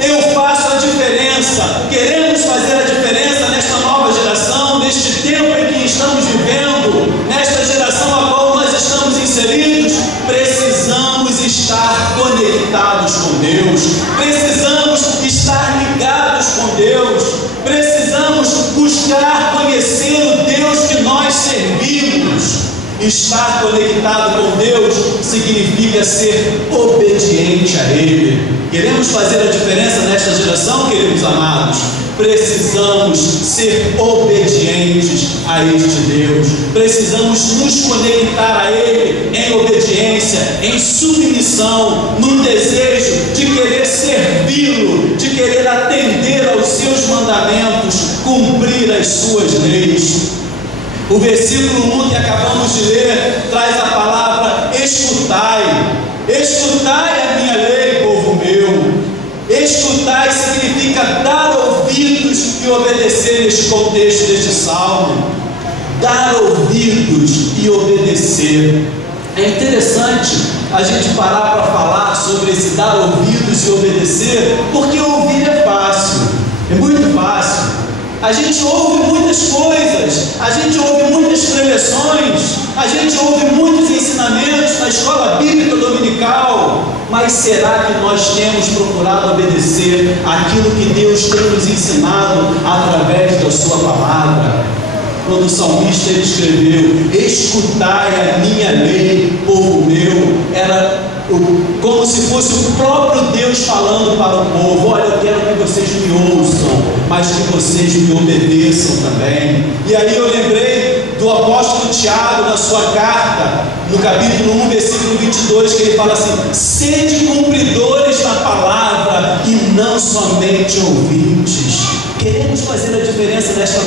Eu faço a diferença. Queremos fazer a diferença nesta nova geração, neste tempo em que estamos vivendo, nesta geração a qual nós estamos inseridos. Precisamos estar conectados com Deus, precisamos estar ligados com Deus, precisamos buscar conhecer o Deus que nós servimos. Estar conectado com Deus significa ser obediente a Ele. Queremos fazer a diferença nesta geração, queridos amados? Precisamos ser obedientes a este Deus. Precisamos nos conectar a Ele em obediência, em submissão, no desejo de querer servi-lo, de querer atender aos seus mandamentos, cumprir as suas leis. O versículo 1 que acabamos de ler traz a palavra escutai. Escutai a minha lei, povo meu. Escutai significa dar ouvidos e obedecer neste contexto deste salmo. Dar ouvidos e obedecer. É interessante a gente parar para falar sobre esse dar ouvidos e obedecer, porque ouvir é fácil. A gente ouve muitas coisas, a gente ouve muitas preleções, a gente ouve muitos ensinamentos na escola bíblica dominical, mas será que nós temos procurado obedecer aquilo que Deus tem nos ensinado através da sua palavra? Quando o salmista ele escreveu: escutai a minha lei, povo meu, era como se fosse o próprio Deus falando para o povo: olha, eu quero que vocês me ouçam, mas que vocês me obedeçam também. E aí eu lembrei do apóstolo Tiago, na sua carta, no capítulo 1, versículo 22, que ele fala assim: sede cumpridores da palavra e não somente ouvintes. Queremos fazer a diferença nesta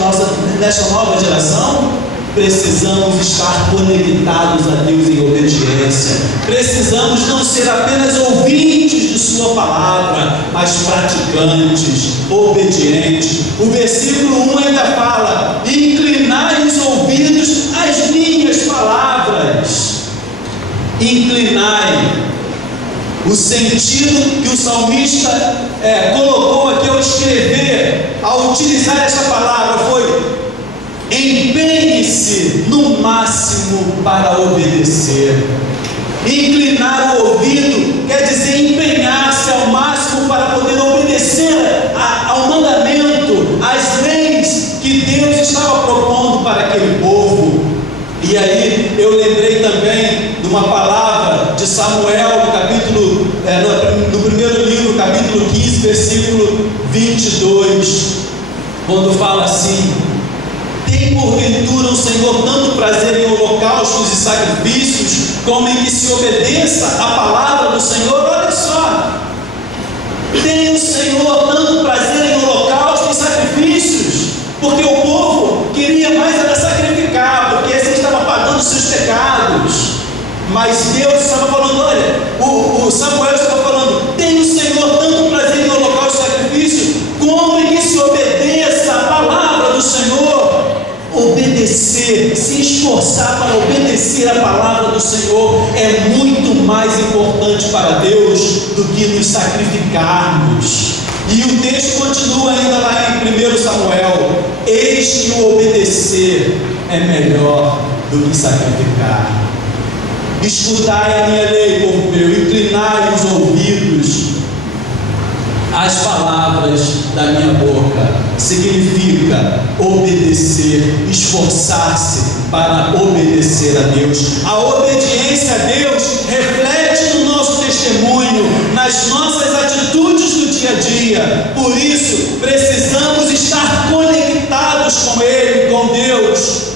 nova geração? Precisamos estar conectados a Deus em obediência. Precisamos não ser apenas ouvintes de sua palavra, mas praticantes, obedientes. O versículo 1 ainda fala: inclinai os ouvidos às minhas palavras. Inclinai. O sentido que o salmista colocou aqui ao escrever, ao utilizar esta palavra, foi: empenhe-se no máximo para obedecer. Inclinar o ouvido quer dizer empenhar-se ao máximo para poder obedecer ao mandamento, às leis que Deus estava propondo para aquele povo. E aí eu lembrei também de uma palavra de Samuel, no primeiro livro, capítulo 15, versículo 22, quando fala assim: tem porventura o Senhor tanto prazer em holocaustos e sacrifícios, como em que se obedeça a palavra do Senhor? Olha só, tem o Senhor tanto prazer em holocaustos e sacrifícios, porque o povo queria mais era sacrificar, porque assim estava pagando seus pecados. Mas Deus estava falando: olha, o Samuel estava falando: tem o Senhor tanto prazer em holocausto e sacrifício, como em que se obedeça a palavra do Senhor. Obedecer, se esforçar para obedecer a palavra do Senhor é muito mais importante para Deus do que nos sacrificarmos. E o texto continua ainda lá em 1 Samuel: eis que o obedecer é melhor do que sacrificar. Escutai a minha lei, povo meu, inclinai os ouvidos às palavras da minha boca. Significa obedecer, esforçar-se para obedecer a Deus. A obediência a Deus reflete no nosso testemunho, nas nossas atitudes do dia a dia. Por isso, precisamos estar conectados com Ele, com Deus,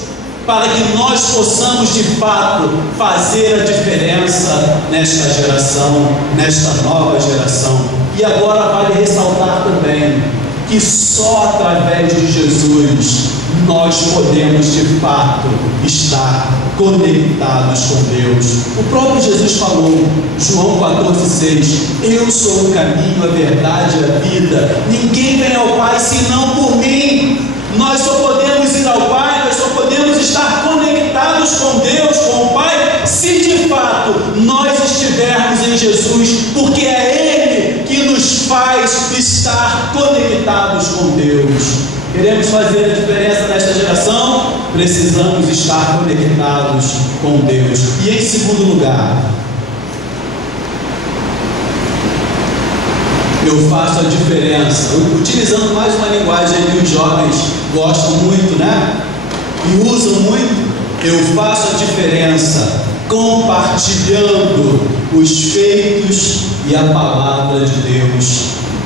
para que nós possamos de fato fazer a diferença nesta geração, nesta nova geração. E agora vale ressaltar também que só através de Jesus nós podemos de fato estar conectados com Deus. O próprio Jesus falou, João 14,6: eu sou o caminho, a verdade e a vida, ninguém vem ao Pai senão por mim. Nós só podemos ir ao Pai, nós só podemos estar conectados com Deus, com o Pai, se de fato nós estivermos em Jesus, porque é Ele que nos faz estar conectados com Deus. Queremos fazer a diferença nesta geração? Precisamos estar conectados com Deus. E em segundo lugar, eu faço a diferença, utilizando mais uma linguagem que os jovens gostam muito, né? E usam muito. Eu faço a diferença compartilhando os feitos e a palavra de Deus.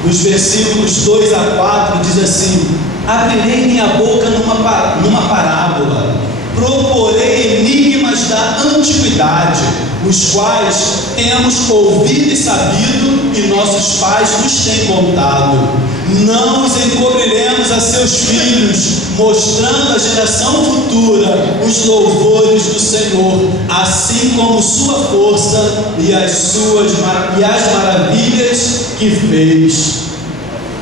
Os versículos 2 a 4 diz assim: abrirei minha boca numa parábola, proporei enigmas da antiguidade, os quais temos ouvido e sabido, e nossos pais nos têm contado. Não os encobriremos a seus filhos, mostrando à geração futura os louvores do Senhor, assim como sua força e as maravilhas que fez.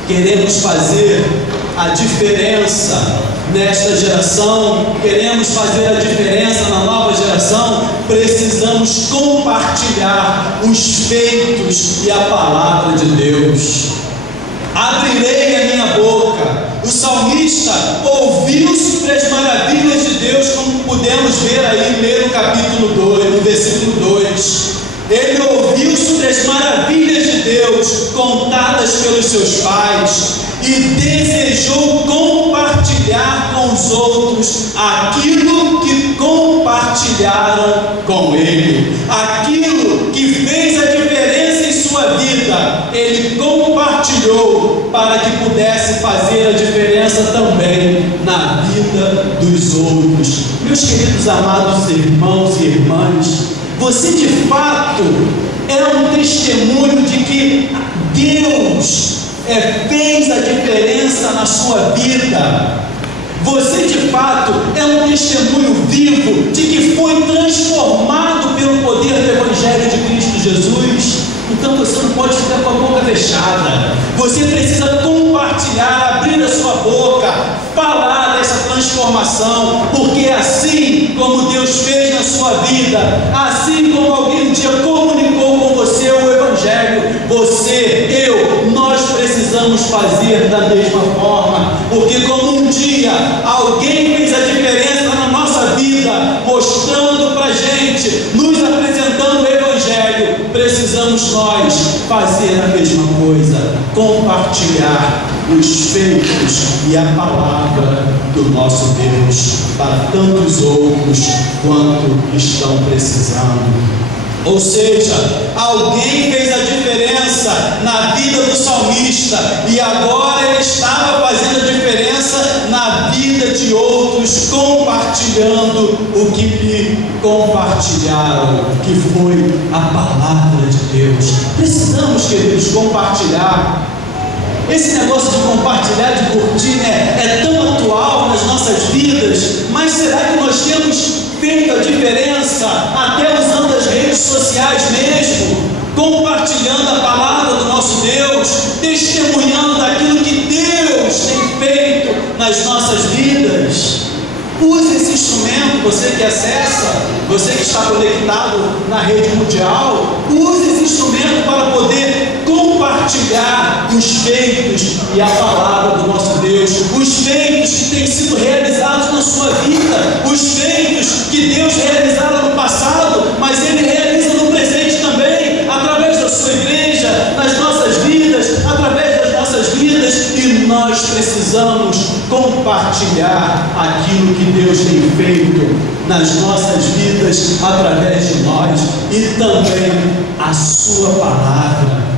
Queremos fazer a diferença nesta geração, queremos fazer a diferença na nova geração, precisamos compartilhar os feitos e a palavra de Deus. Abrirei a minha boca. O salmista podemos ver aí, ler no capítulo 2, no versículo 2. Ele ouviu sobre as maravilhas de Deus contadas pelos seus pais e desejou compartilhar com os outros aquilo que compartilharam com ele. Aquilo que fez a diferença em sua vida, ele compartilhou para que pudesse fazer a diferença também na vida dos outros. Meus queridos amados irmãos e irmãs, você de fato é um testemunho de que Deus fez a diferença na sua vida. Você de fato é um testemunho vivo de que foi transformado pelo poder do Evangelho de Cristo Jesus. Então você não pode ficar com a boca fechada. Você precisa compartilhar, abrir a sua boca, falar dessa transformação, porque assim como Deus fez na sua vida, assim como alguém um dia comunicou com você o Evangelho, você, eu, nós precisamos fazer da mesma forma, porque como um dia alguém fez a diferença na nossa vida, mostrando pra gente, nos apresentando o Evangelho, precisamos nós fazer a mesma coisa, compartilhar os feitos e a palavra do nosso Deus para tantos outros quanto estão precisando. Ou seja, alguém fez a diferença na vida do salmista e agora ele estava fazendo a diferença na vida de outros, compartilhando o que lhe compartilharam, que foi a palavra de Deus. Precisamos, queridos, compartilhar. Esse negócio de compartilhar, de curtir, é tão atual nas nossas vidas, mas será que nós temos feito a diferença até usando as redes sociais mesmo, compartilhando a palavra do nosso Deus, testemunhando daquilo que Deus tem feito nas nossas vidas? Use esse instrumento, você que acessa, você que está conectado na rede mundial, use esse instrumento para poder compartilhar os feitos e a palavra do nosso Deus, os feitos que têm sido realizados na sua vida, os feitos que Deus realizara no passado, mas Ele realiza no presente também, através da sua igreja, nas nossas vidas, através das nossas vidas, e nós precisamos compartilhar aquilo que Deus tem feito nas nossas vidas, através de nós, e também a sua palavra.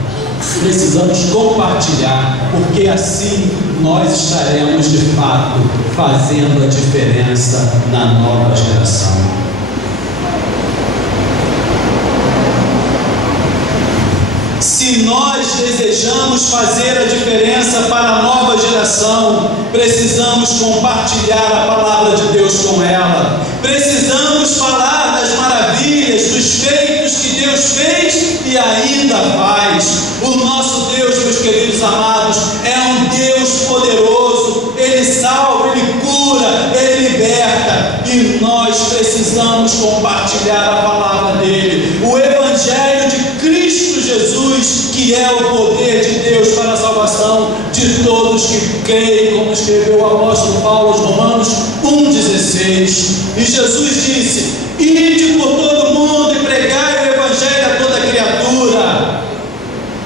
Precisamos compartilhar, porque assim nós estaremos de fato fazendo a diferença na nova geração. Se nós desejamos fazer a diferença para a nova geração, precisamos compartilhar a palavra de Deus com ela. Precisamos falar das maravilhas, dos feitos que Deus fez e ainda faz. O nosso Deus, meus queridos amados, é um Deus poderoso. Ele salva, Ele cura, Ele liberta. E nós precisamos compartilhar a palavra dEle. O Evangelho de Cristo Jesus, que é o poder de Deus para a salvação de todos que creem, como escreveu o apóstolo Paulo aos Romanos 1,16. E Jesus disse: ide por todo mundo e pregai o Evangelho a toda criatura.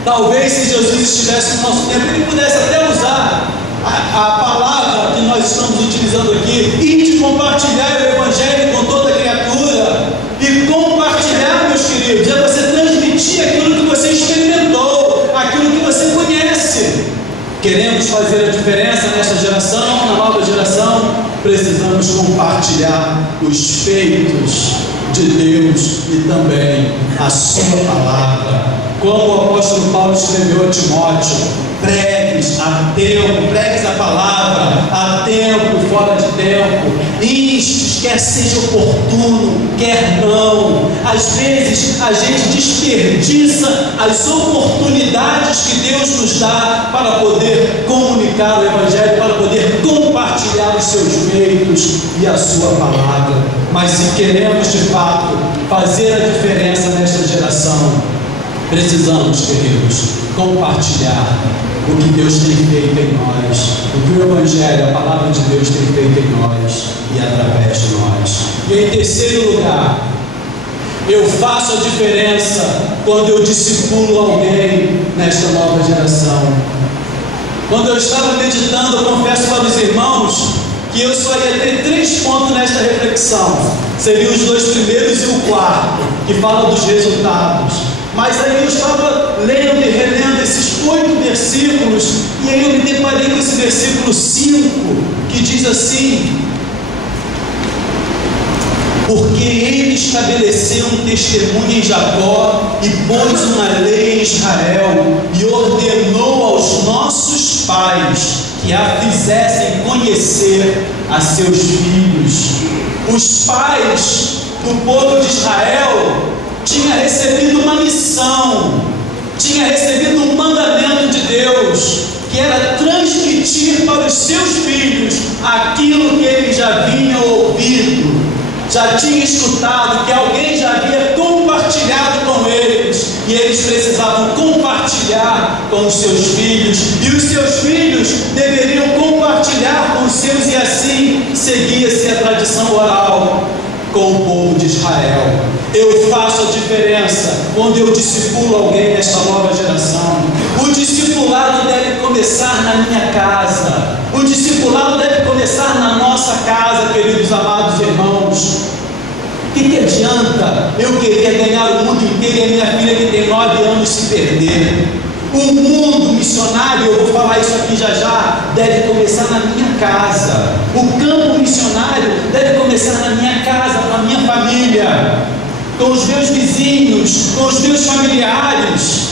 Talvez se Jesus estivesse no nosso tempo, Ele pudesse até usar a palavra que nós estamos utilizando aqui, ide compartilhar o Evangelho com toda criatura. E compartilhar, meus queridos, é você transmitir aquilo que você experimentou, aquilo que você conhece. Queremos fazer a diferença nesta geração, na nova geração, precisamos compartilhar os feitos de Deus e também a sua palavra. Como o apóstolo Paulo escreveu a Timóteo: pregues a tempo, pregues a palavra a tempo e fora de tempo, instes, quer seja oportuno, quer não. Às vezes a gente desperdiça as oportunidades que Deus nos dá para poder comunicar o Evangelho, para poder compartilhar os seus feitos e a sua palavra. Mas se queremos de fato fazer a diferença nesta geração, precisamos, queridos, compartilhar o que Deus tem feito em nós, o que o Evangelho, a palavra de Deus tem feito em nós e através de nós. E em terceiro lugar, eu faço a diferença quando eu discipulo alguém nesta nova geração. Quando eu estava meditando, eu confesso para os irmãos que eu só ia ter 3 pontos nesta reflexão. Seriam os 2 primeiros e o 4, que fala dos resultados. Mas aí eu estava lendo e relendo esses 8 versículos, e aí eu me deparei com esse versículo 5, que diz assim: porque ele estabeleceu um testemunho em Jacó e pôs uma lei em Israel e ordenou aos nossos pais que a fizessem conhecer a seus filhos. Os pais do povo de Israel tinham recebido uma missão, tinham recebido um mandamento de Deus, que era transmitir para os seus filhos aquilo que eles já vinham ouvido, já tinha escutado, que alguém já havia compartilhado com eles, e eles precisavam compartilhar com os seus filhos, e os seus filhos deveriam compartilhar com os seus, e assim seguia-se a tradição oral com o povo de Israel. Eu faço a diferença quando eu discipulo alguém nesta nova geração. O discipulado deve começar na minha casa. O discipulado deve começar na nossa casa, queridos amados irmãos. O que adianta eu querer ganhar o mundo inteiro e a minha filha que tem 9 anos se perder? O mundo missionário, eu vou falar isso aqui já, deve começar na minha casa. O campo missionário deve começar na minha casa, com a minha família, com os meus vizinhos, com os meus familiares.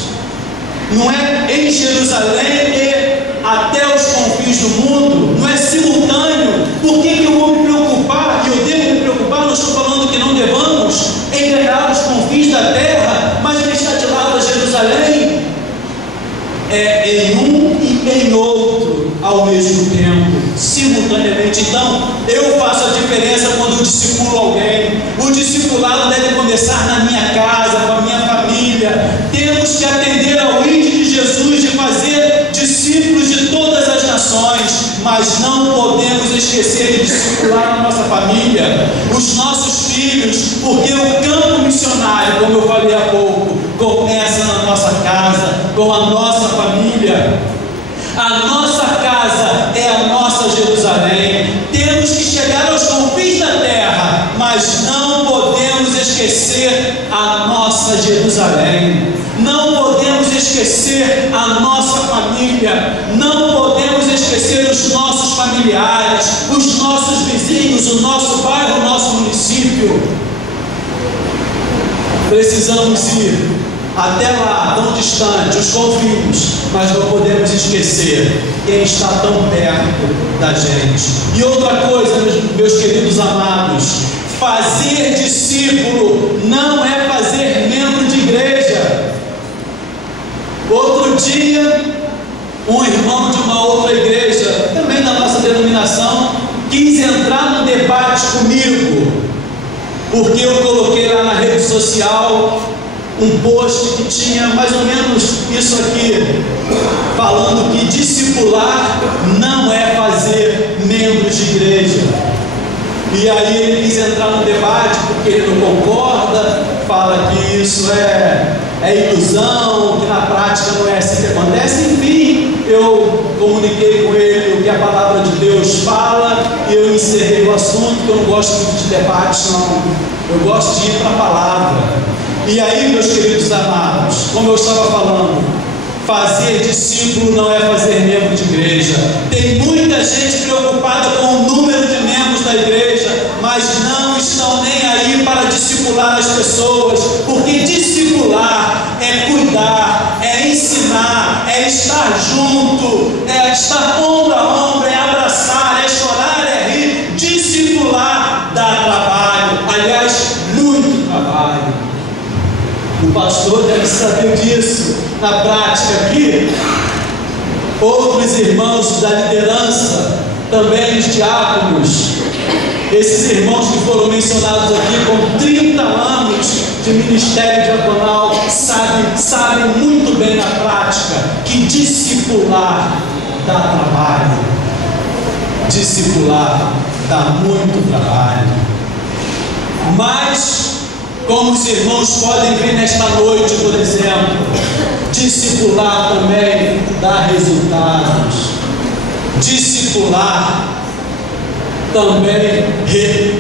Não é em Jerusalém e até os confins do mundo, não é simultâneo. Por que eu vou me preocupar, e eu devo me preocupar? Não estou falando que não devamos, em ganhar os confins da terra, mas deixar de lado a Jerusalém. É em um e em outro ao mesmo tempo, simultaneamente. Então, eu faço a diferença quando eu discipulo alguém. O discipulado deve começar na minha casa, com a minha família. Temos que atender ao índio de Jesus, de fazer discípulos de todas as nações, mas não podemos esquecer de discipular na nossa família, os nossos filhos, porque o campo missionário, como eu falei há pouco, começa na nossa casa, com a nossa família. A nossa casa é a nossa Jerusalém. Temos que chegar aos confins da terra, mas não podemos esquecer a nossa Jerusalém. Não podemos esquecer a nossa família. Não podemos esquecer os nossos familiares, os nossos vizinhos, o nosso bairro, o nosso município. Precisamos ir até lá, tão distante, os confins, mas não podemos esquecer quem está tão perto da gente. E outra coisa, meus queridos amados, fazer discípulo não é fazer membro de igreja. Outro dia, um irmão de uma outra igreja, também da nossa denominação, quis entrar num debate comigo, porque eu coloquei lá na rede social um post que tinha mais ou menos isso aqui, falando que discipular não é fazer membros de igreja. E aí ele quis entrar no debate porque ele não concorda, fala que isso é ilusão, que na prática não é assim que acontece. Enfim, eu comuniquei com ele o que a palavra de Deus fala e eu encerrei o assunto, porque eu não gosto muito de debates, não. Eu gosto de ir para a palavra. E aí, meus queridos amados, como eu estava falando, fazer discípulo não é fazer membro de igreja. Tem muita gente preocupada com o número de membros da igreja, mas não estão nem aí para discipular as pessoas, porque discipular é cuidar, é ensinar, é estar junto, é estar ombro a ombro, é abraçar, é chorar, é rir. Discipular dá trabalho, aliás, muito trabalho. O pastor deve saber disso. Na prática aqui, outros irmãos da liderança, também os diáconos, esses irmãos que foram mencionados aqui com 30 anos de ministério diaconal, sabem muito bem na prática que discipular dá trabalho. Discipular dá muito trabalho. Mas, como os irmãos podem ver nesta noite, por exemplo, discipular também dá resultados. Discipular também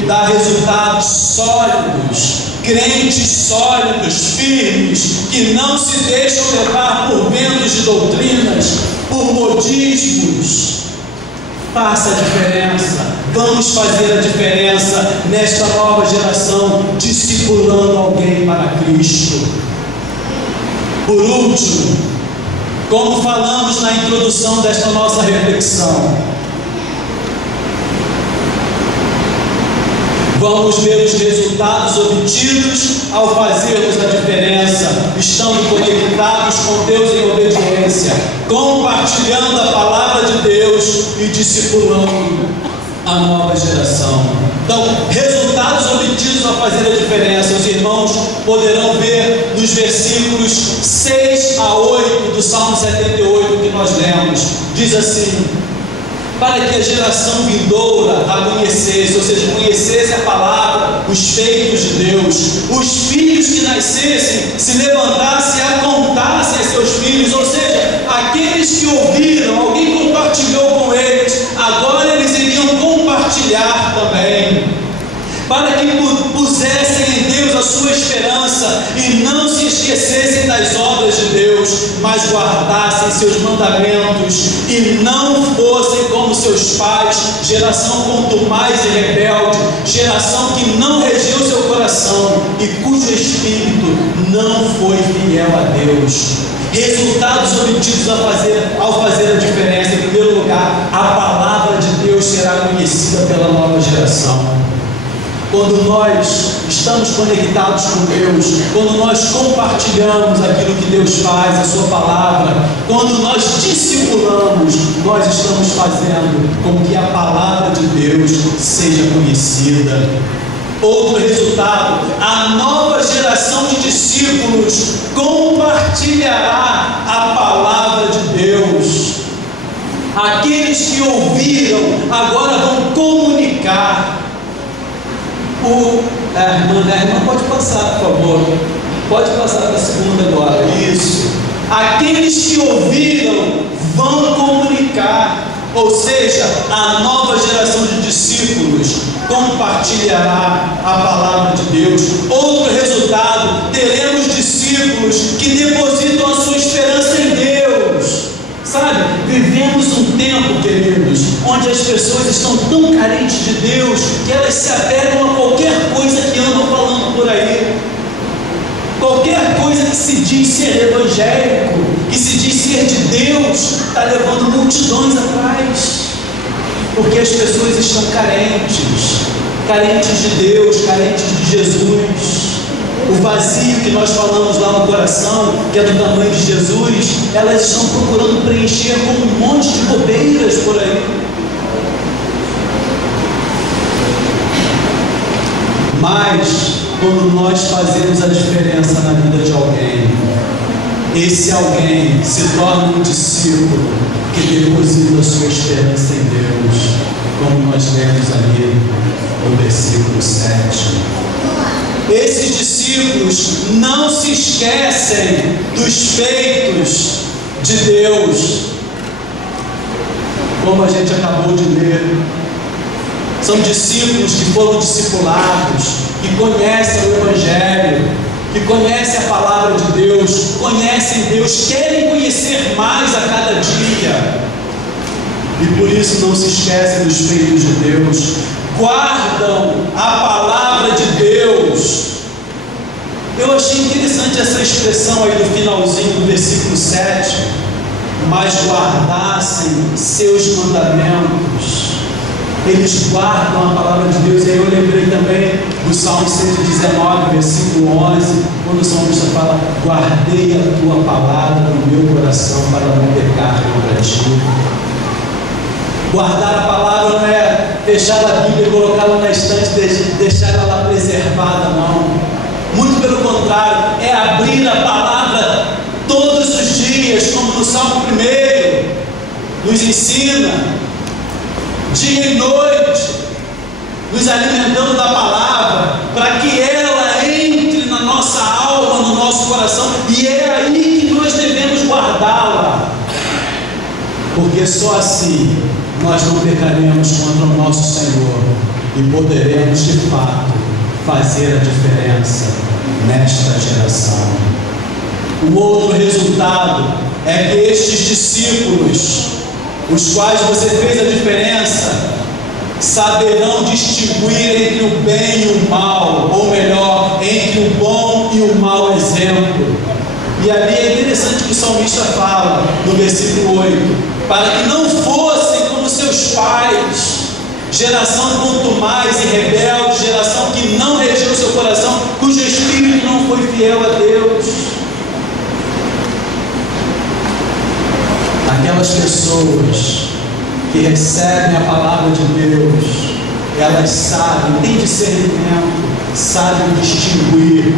dá resultados sólidos, crentes sólidos, firmes, que não se deixam levar por ventos de doutrinas, por modismos. Faça a diferença. Vamos fazer a diferença nesta nova geração, discipulando alguém para Cristo. Por último, como falamos na introdução desta nossa reflexão, vamos ver os resultados obtidos ao fazermos a diferença, estando conectados com Deus em obediência, compartilhando a palavra de Deus e discipulando a nova geração. Então, resultados obtidos ao fazer a diferença, os irmãos poderão ver nos versículos 6 a 8 do Salmo 78 que nós lemos. Diz assim: para que a geração vindoura a conhecesse, ou seja, conhecesse a palavra, os feitos de Deus, os filhos que nascessem, se levantassem e a contassem a seus filhos, ou seja, aqueles que ouviram, alguém compartilhou com eles, agora eles iriam compartilhar também, para que pusessem em Deus a sua esperança e não se esquecessem das obras de Deus, mas guardassem seus mandamentos e não fossem como seus pais, geração contumaz e rebelde, geração que não regeu seu coração e cujo espírito não foi fiel a Deus. Resultados obtidos ao fazer a diferença. Em primeiro lugar, a palavra de Deus será conhecida pela nova geração. Quando nós estamos conectados com Deus, quando nós compartilhamos aquilo que Deus faz, a sua palavra, quando nós discipulamos, nós estamos fazendo com que a palavra de Deus seja conhecida. Outro resultado, a nova geração de discípulos compartilhará a palavra de Deus. Aqueles que ouviram agora vão comunicar. A irmã pode passar, por favor. Pode passar para a segunda agora. Isso. Aqueles que ouviram vão comunicar. Ou seja, a nova geração de discípulos compartilhará a palavra de Deus. Outro resultado, teremos discípulos que depositam a sua esperança em Deus. Sabe, vivemos um tempo, queridos, onde as pessoas estão tão carentes de Deus que elas se apegam a qualquer coisa que andam falando por aí. Qualquer coisa que se diz ser evangélico, que se diz ser de Deus, está levando multidões atrás. Porque as pessoas estão carentes de Deus, carentes de Jesus. O vazio que nós falamos lá no coração, que é do tamanho de Jesus, elas estão procurando preencher com um monte de bobeiras por aí. Mas, quando nós fazemos a diferença na vida de alguém, esse alguém se torna um discípulo que deposita a sua esperança em Deus, como nós lemos ali no versículo 7. Esses discípulos não se esquecem dos feitos de Deus, como a gente acabou de ler. São discípulos que foram discipulados, que conhecem o Evangelho, que conhecem a palavra de Deus, conhecem Deus, querem conhecer mais a cada dia, e por isso não se esquecem dos feitos de Deus, guardam a palavra de Deus. Eu achei interessante essa expressão aí do finalzinho do versículo 7, mas guardassem seus mandamentos. Eles guardam a palavra de Deus. E aí eu lembrei também do Salmo 119, versículo 11, quando o salmista fala: guardei a tua palavra no meu coração para não pecar contra ti. Guardar a palavra não é fechar a Bíblia e colocá-la na estante e deixar ela lá preservada, não. Muito pelo contrário, é abrir a palavra todos os dias, como no Salmo 1 nos ensina, dia e noite, nos alimentando da palavra, para que ela entre na nossa alma, no nosso coração, e é aí que nós devemos guardá-la, porque só assim nós não pecaremos contra o nosso Senhor e poderemos de fato fazer a diferença nesta geração. O outro resultado é que estes discípulos, os quais você fez a diferença, saberão distinguir entre o bem e o mal, ou melhor, entre o bom e o mau exemplo. E ali é interessante que o salmista fala, no versículo 8, para que não fossem como seus pais, geração contumaz e rebelde, geração que não regeu seu coração, cujo espírito não foi fiel a Deus. Aquelas pessoas que recebem a palavra de Deus, elas sabem, têm discernimento, sabem distinguir,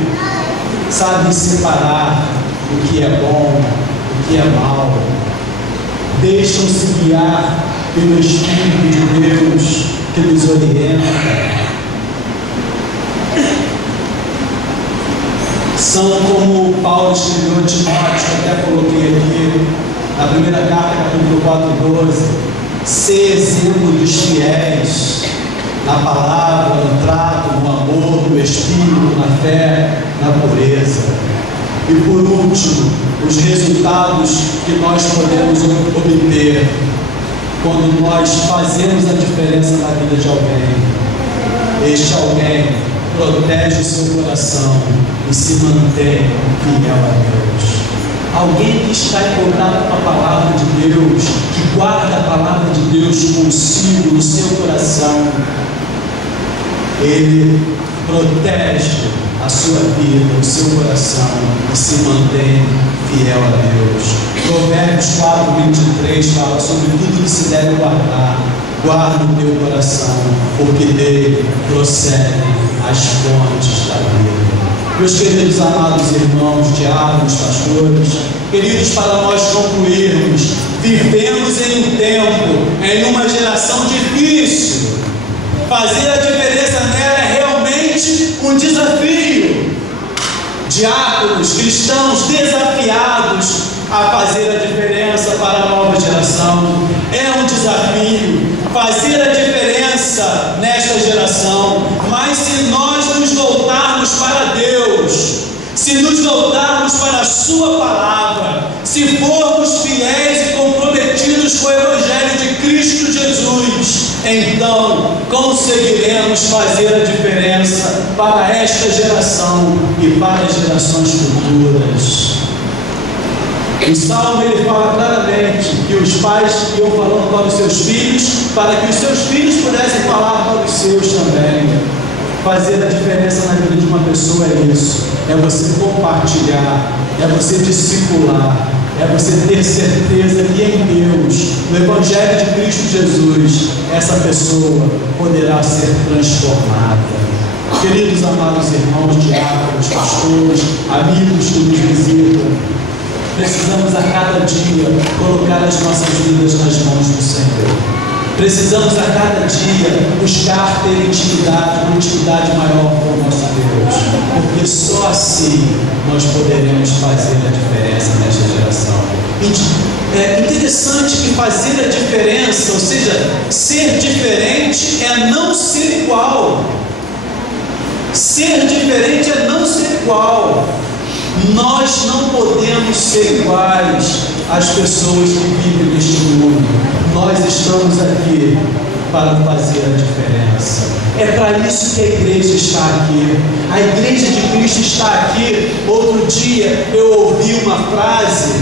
sabem separar o que é bom, o que é mal, deixam-se guiar pelo Espírito de Deus que nos orienta. São como Paulo escreveu a Timóteo, que até coloquei aqui, na primeira carta, capítulo 4:12, ser exemplo dos fiéis na palavra, no trato, no amor, no espírito, na fé, na pureza. E por último, os resultados que nós podemos obter quando nós fazemos a diferença na vida de alguém. Este alguém protege o seu coração e se mantém fiel a Deus. Alguém que está em contato com a palavra de Deus, que guarda a palavra de Deus consigo, no seu coração, ele protege a sua vida, o seu coração, e se mantém fiel a Deus. Provérbios 4:23 fala sobre tudo que se deve guardar. Guarda o teu coração, porque dele procedem as fontes da vida. Meus queridos amados irmãos, diáconos, pastores, queridos, para nós concluirmos, vivemos em um tempo, em uma geração difícil. Fazer a diferença nela é realmente um desafio. Diáconos, cristãos desafiados a fazer a diferença para a nova geração. É um desafio fazer a diferença nesta geração, mas se nós nos voltarmos para Deus, se nos voltarmos para a sua palavra, se formos fiéis e comprometidos com o Evangelho de Cristo Jesus, então conseguiremos fazer a diferença para esta geração e para as gerações futuras. O Salmo ele fala claramente que os pais iam falando para os seus filhos, para que os seus filhos pudessem falar para os seus também. Fazer a diferença na vida de uma pessoa é isso, é você compartilhar, é você discipular, é você ter certeza que em Deus, no Evangelho de Cristo Jesus, essa pessoa poderá ser transformada. Queridos amados irmãos, diáconos, pastores, amigos que nos visitam, precisamos a cada dia colocar as nossas vidas nas mãos do Senhor. Precisamos a cada dia buscar ter intimidade, uma intimidade maior com o nosso Deus, porque só assim nós poderemos fazer a diferença nesta geração. É interessante que fazer a diferença, ou seja, ser diferente é não ser igual. Ser diferente é não ser igual. Nós não podemos ser iguais às pessoas que vivem neste mundo. Nós estamos aqui para fazer a diferença. É para isso que a igreja está aqui. A igreja de Cristo está aqui. Outro dia eu ouvi uma frase,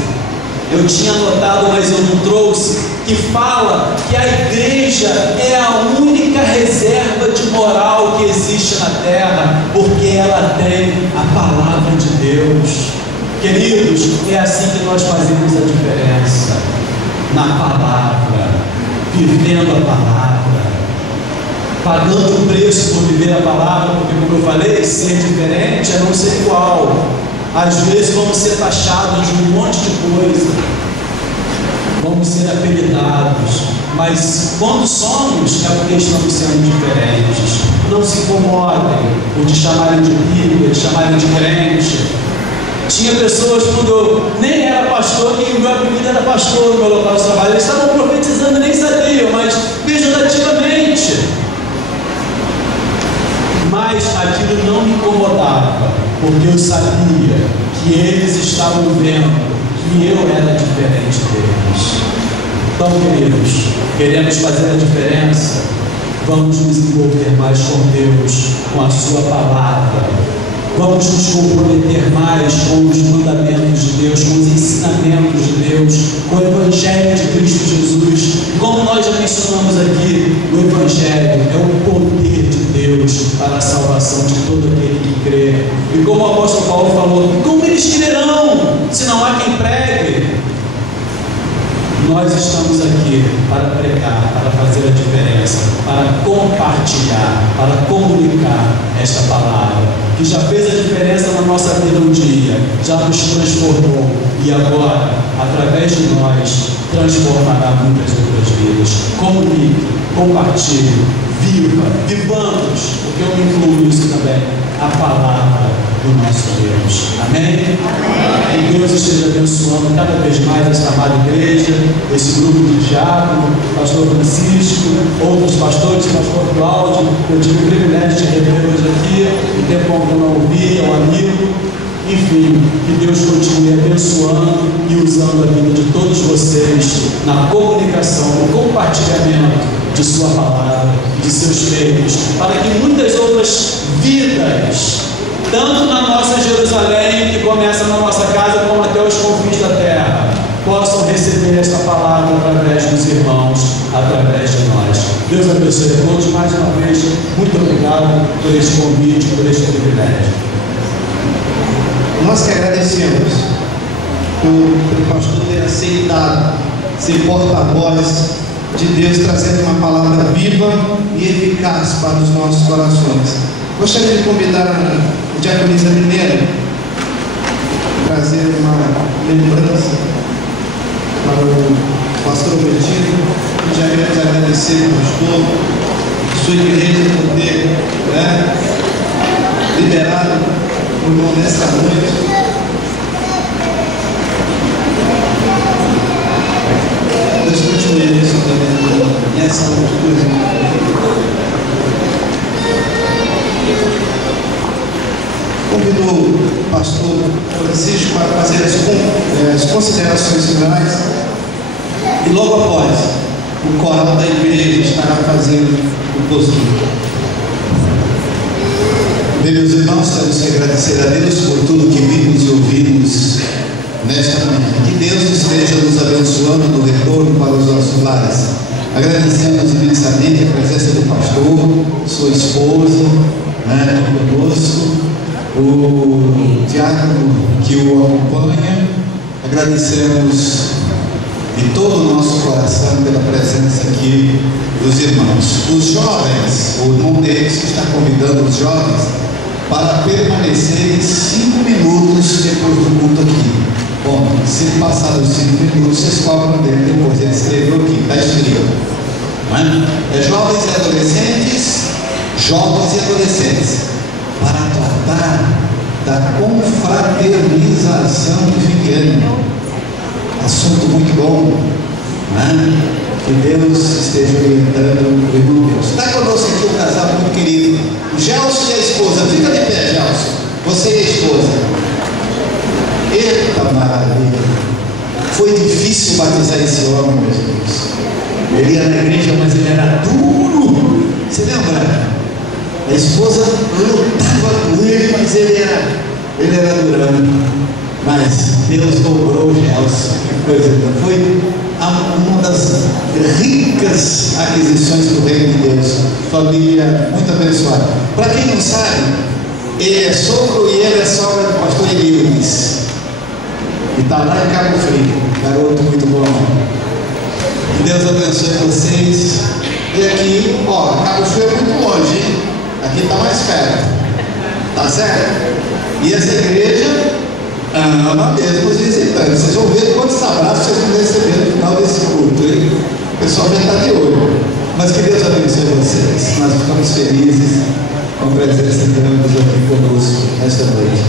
eu tinha anotado, mas eu não trouxe, que fala que a igreja é a única reserva de moral que existe na terra, porque ela tem a palavra de Deus. Queridos, é assim que nós fazemos a diferença, na palavra, vivendo a palavra, pagando o preço por viver a palavra, porque, como eu falei, ser diferente é não ser igual. Às vezes vamos ser taxados de um monte de coisa, vamos ser apelidados, mas quando somos, é porque estamos sendo diferentes. Não se incomodem por te chamarem de bíblia, te chamarem de crente. Tinha pessoas, quando eu nem era pastor, que o meu apelido era pastor no meu local de trabalho. Eles estavam profetizando e nem sabiam, mas pejorativamente. Mas aquilo não me incomodava, porque eu sabia que eles estavam vendo que eu era diferente deles. Então, queridos, queremos fazer a diferença, vamos nos envolver mais com Deus, com a sua palavra. Vamos nos comprometer mais com os mandamentos de Deus, com os ensinamentos de Deus, com o Evangelho de Cristo Jesus. Como nós já mencionamos aqui, o Evangelho é o poder de Deus para a salvação de todo aquele que crê. E como o apóstolo Paulo falou, como eles crerão se não há quem pregue? Nós estamos aqui para pregar, para fazer a diferença, para compartilhar, para comunicar esta palavra, que já fez a diferença na nossa vida um dia, já nos transformou e agora, através de nós, transformará muitas outras vidas. Comunique, compartilhe, vivamos, porque eu me incluo nisso também, a palavra do nosso Deus. Amém? Amém? Que Deus esteja abençoando cada vez mais esta amada igreja, esse grupo de diácono, pastor Francisco, outros pastores, pastor Cláudio. Eu tive o privilégio de rever hoje aqui, o tempo que eu não ouvi, é um amigo. Enfim, que Deus continue abençoando e usando a vida de todos vocês na comunicação, no compartilhamento de sua palavra, de seus feitos, para que muitas outras vidas, tanto na nossa Jerusalém, que começa na nossa casa, como até os confins da terra, possam receber esta palavra através dos irmãos, através de nós. Deus abençoe a todos mais uma vez. Muito obrigado por este convite, por este privilégio. Nós que agradecemos por pastor ter aceitado ser porta-voz de Deus, trazendo uma palavra viva e eficaz para os nossos corações. Gostaria de convidar a diaconisa Mineira a trazer uma lembrança para o pastor Betinho. Já queremos agradecer ao pastor, sua igreja, por ter liberado o irmão nessa noite. Deus continue isso também nessa noite. Convidou o pastor Francisco para fazer as considerações finais e logo após o coral da igreja estará fazendo o posto. Bem, meus irmãos, temos que agradecer a Deus por tudo que vimos e ouvimos nesta manhã. Que Deus esteja nos abençoando no retorno para os nossos lares. Agradecemos imensamente a presença do pastor, sua esposa, conosco, o diácono que o acompanha. Agradecemos de todo o nosso coração pela presença aqui dos irmãos. Os jovens, o irmão deles que está convidando os jovens para permanecerem 5 minutos depois do culto aqui. Bom, se passar os 5 minutos, vocês cobram dele depois. Ele escreveu aqui, está escrito. Jovens e adolescentes, para tratar da confraternização de Figueiredo. Assunto muito bom, que Deus esteja orientando o irmão Deus. Está conosco aqui um casal muito querido, o Gelson e a esposa. Fica de pé, Gelson, você e a esposa. Eita maravilha! Foi difícil batizar esse homem, meus irmãos. Ele ia na igreja, mas ele era duro. Você lembra? A esposa lutava com ele, mas ele era durão. Mas Deus dobrou o Gelson. Que coisa! Foi uma das ricas aquisições do reino de Deus. Família muito abençoada. Para quem não sabe, ele é sogro e ele é sogra do pastor Elias. E está lá em Cabo Frio. Garoto muito bom. Que Deus abençoe vocês. E aqui, Cabo Frio é muito longe, hein? Aqui está mais perto. Tá certo? E essa igreja ama mesmo os visitantes. Vocês vão ver quantos abraços vocês vão receber no final desse culto, hein? O pessoal já está de olho. Mas que Deus abençoe vocês. Nós ficamos felizes com a presença de ambos aqui conosco nesta noite.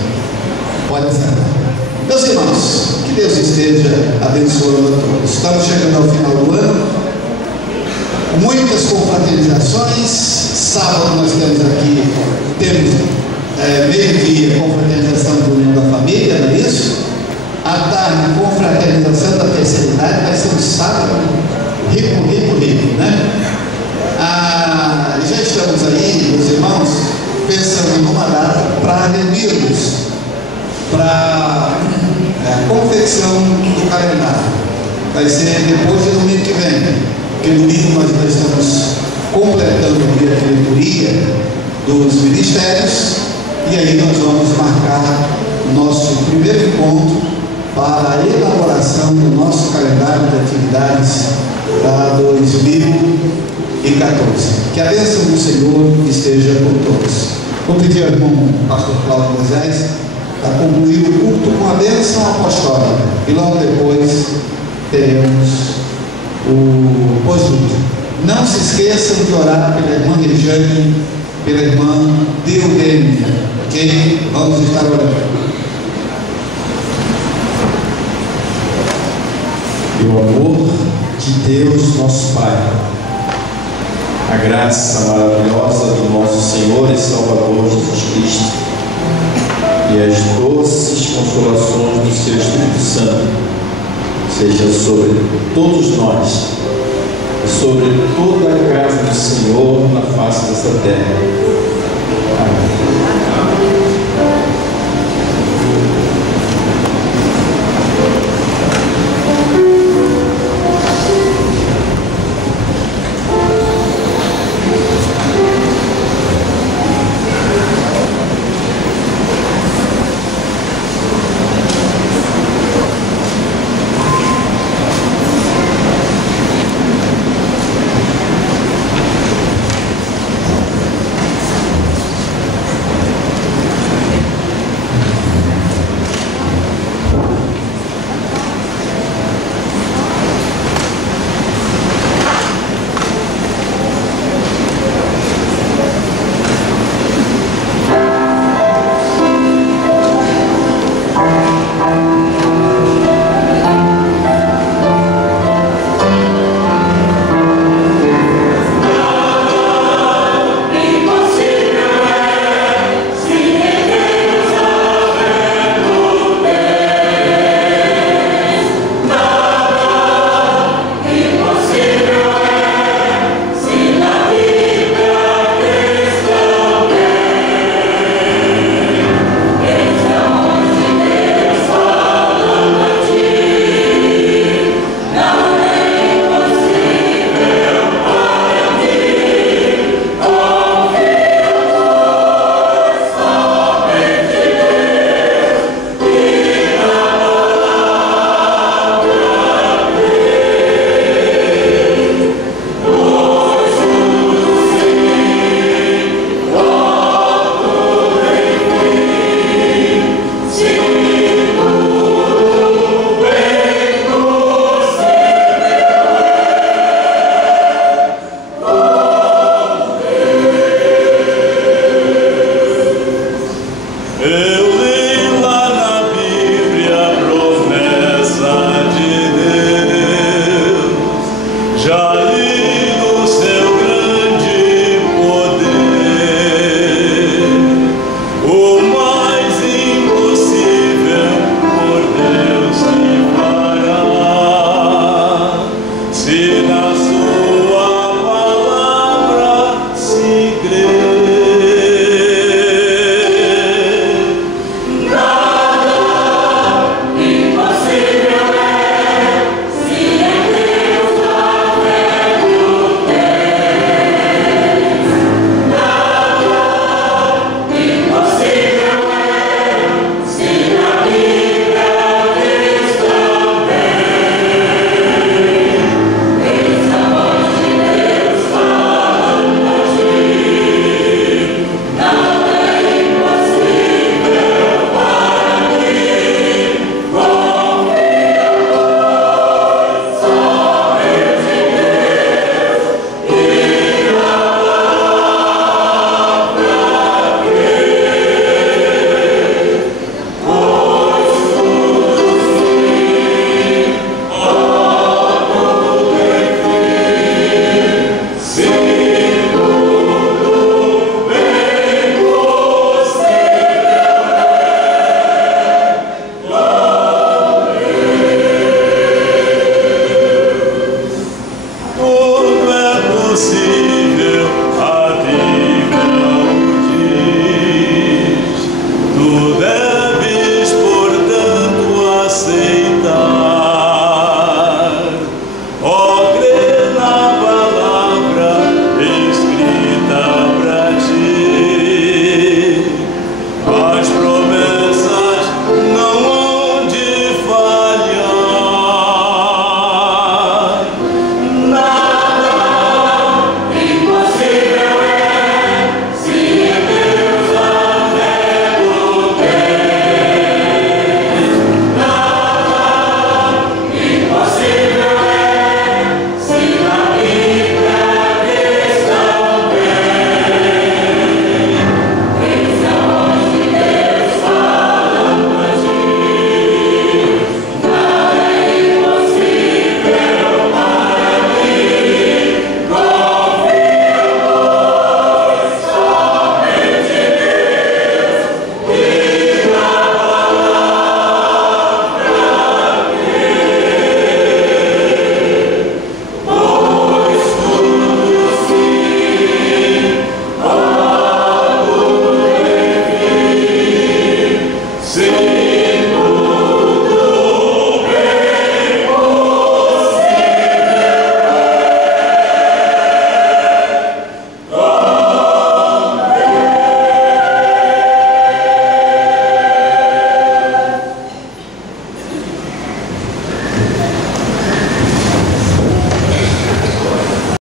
Pode sentar. Meus irmãos, que Deus esteja abençoando a todos. Estamos chegando ao final do ano. Muitas confraternizações. Sábado nós temos meio-dia, confraternização do União da Família, não é isso? À tarde, confraternização da terceira idade, vai ser um sábado rico, né? Já estamos aí, meus irmãos, pensando em uma data para reunirmos para a confecção do calendário. Vai ser depois do domingo que vem, porque domingo nós já estamos completando a diretoria dos ministérios, e aí nós vamos marcar o nosso primeiro encontro para a elaboração do nosso calendário de atividades para 2014. Que a bênção do Senhor esteja com todos. Vou pedir ao irmão pastor Cláudio Moisés para concluir o culto com a bênção apostólica, e logo depois teremos o pós-culto. Não se esqueçam de orar pela irmã Rejane, pela irmã Deudênia, ok? Vamos estar orando. E o amor de Deus, nosso Pai, a graça maravilhosa do nosso Senhor e Salvador Jesus Cristo e as doces consolações do seu Espírito Santo seja sobre todos nós, sobre toda a casa do Senhor na face dessa terra,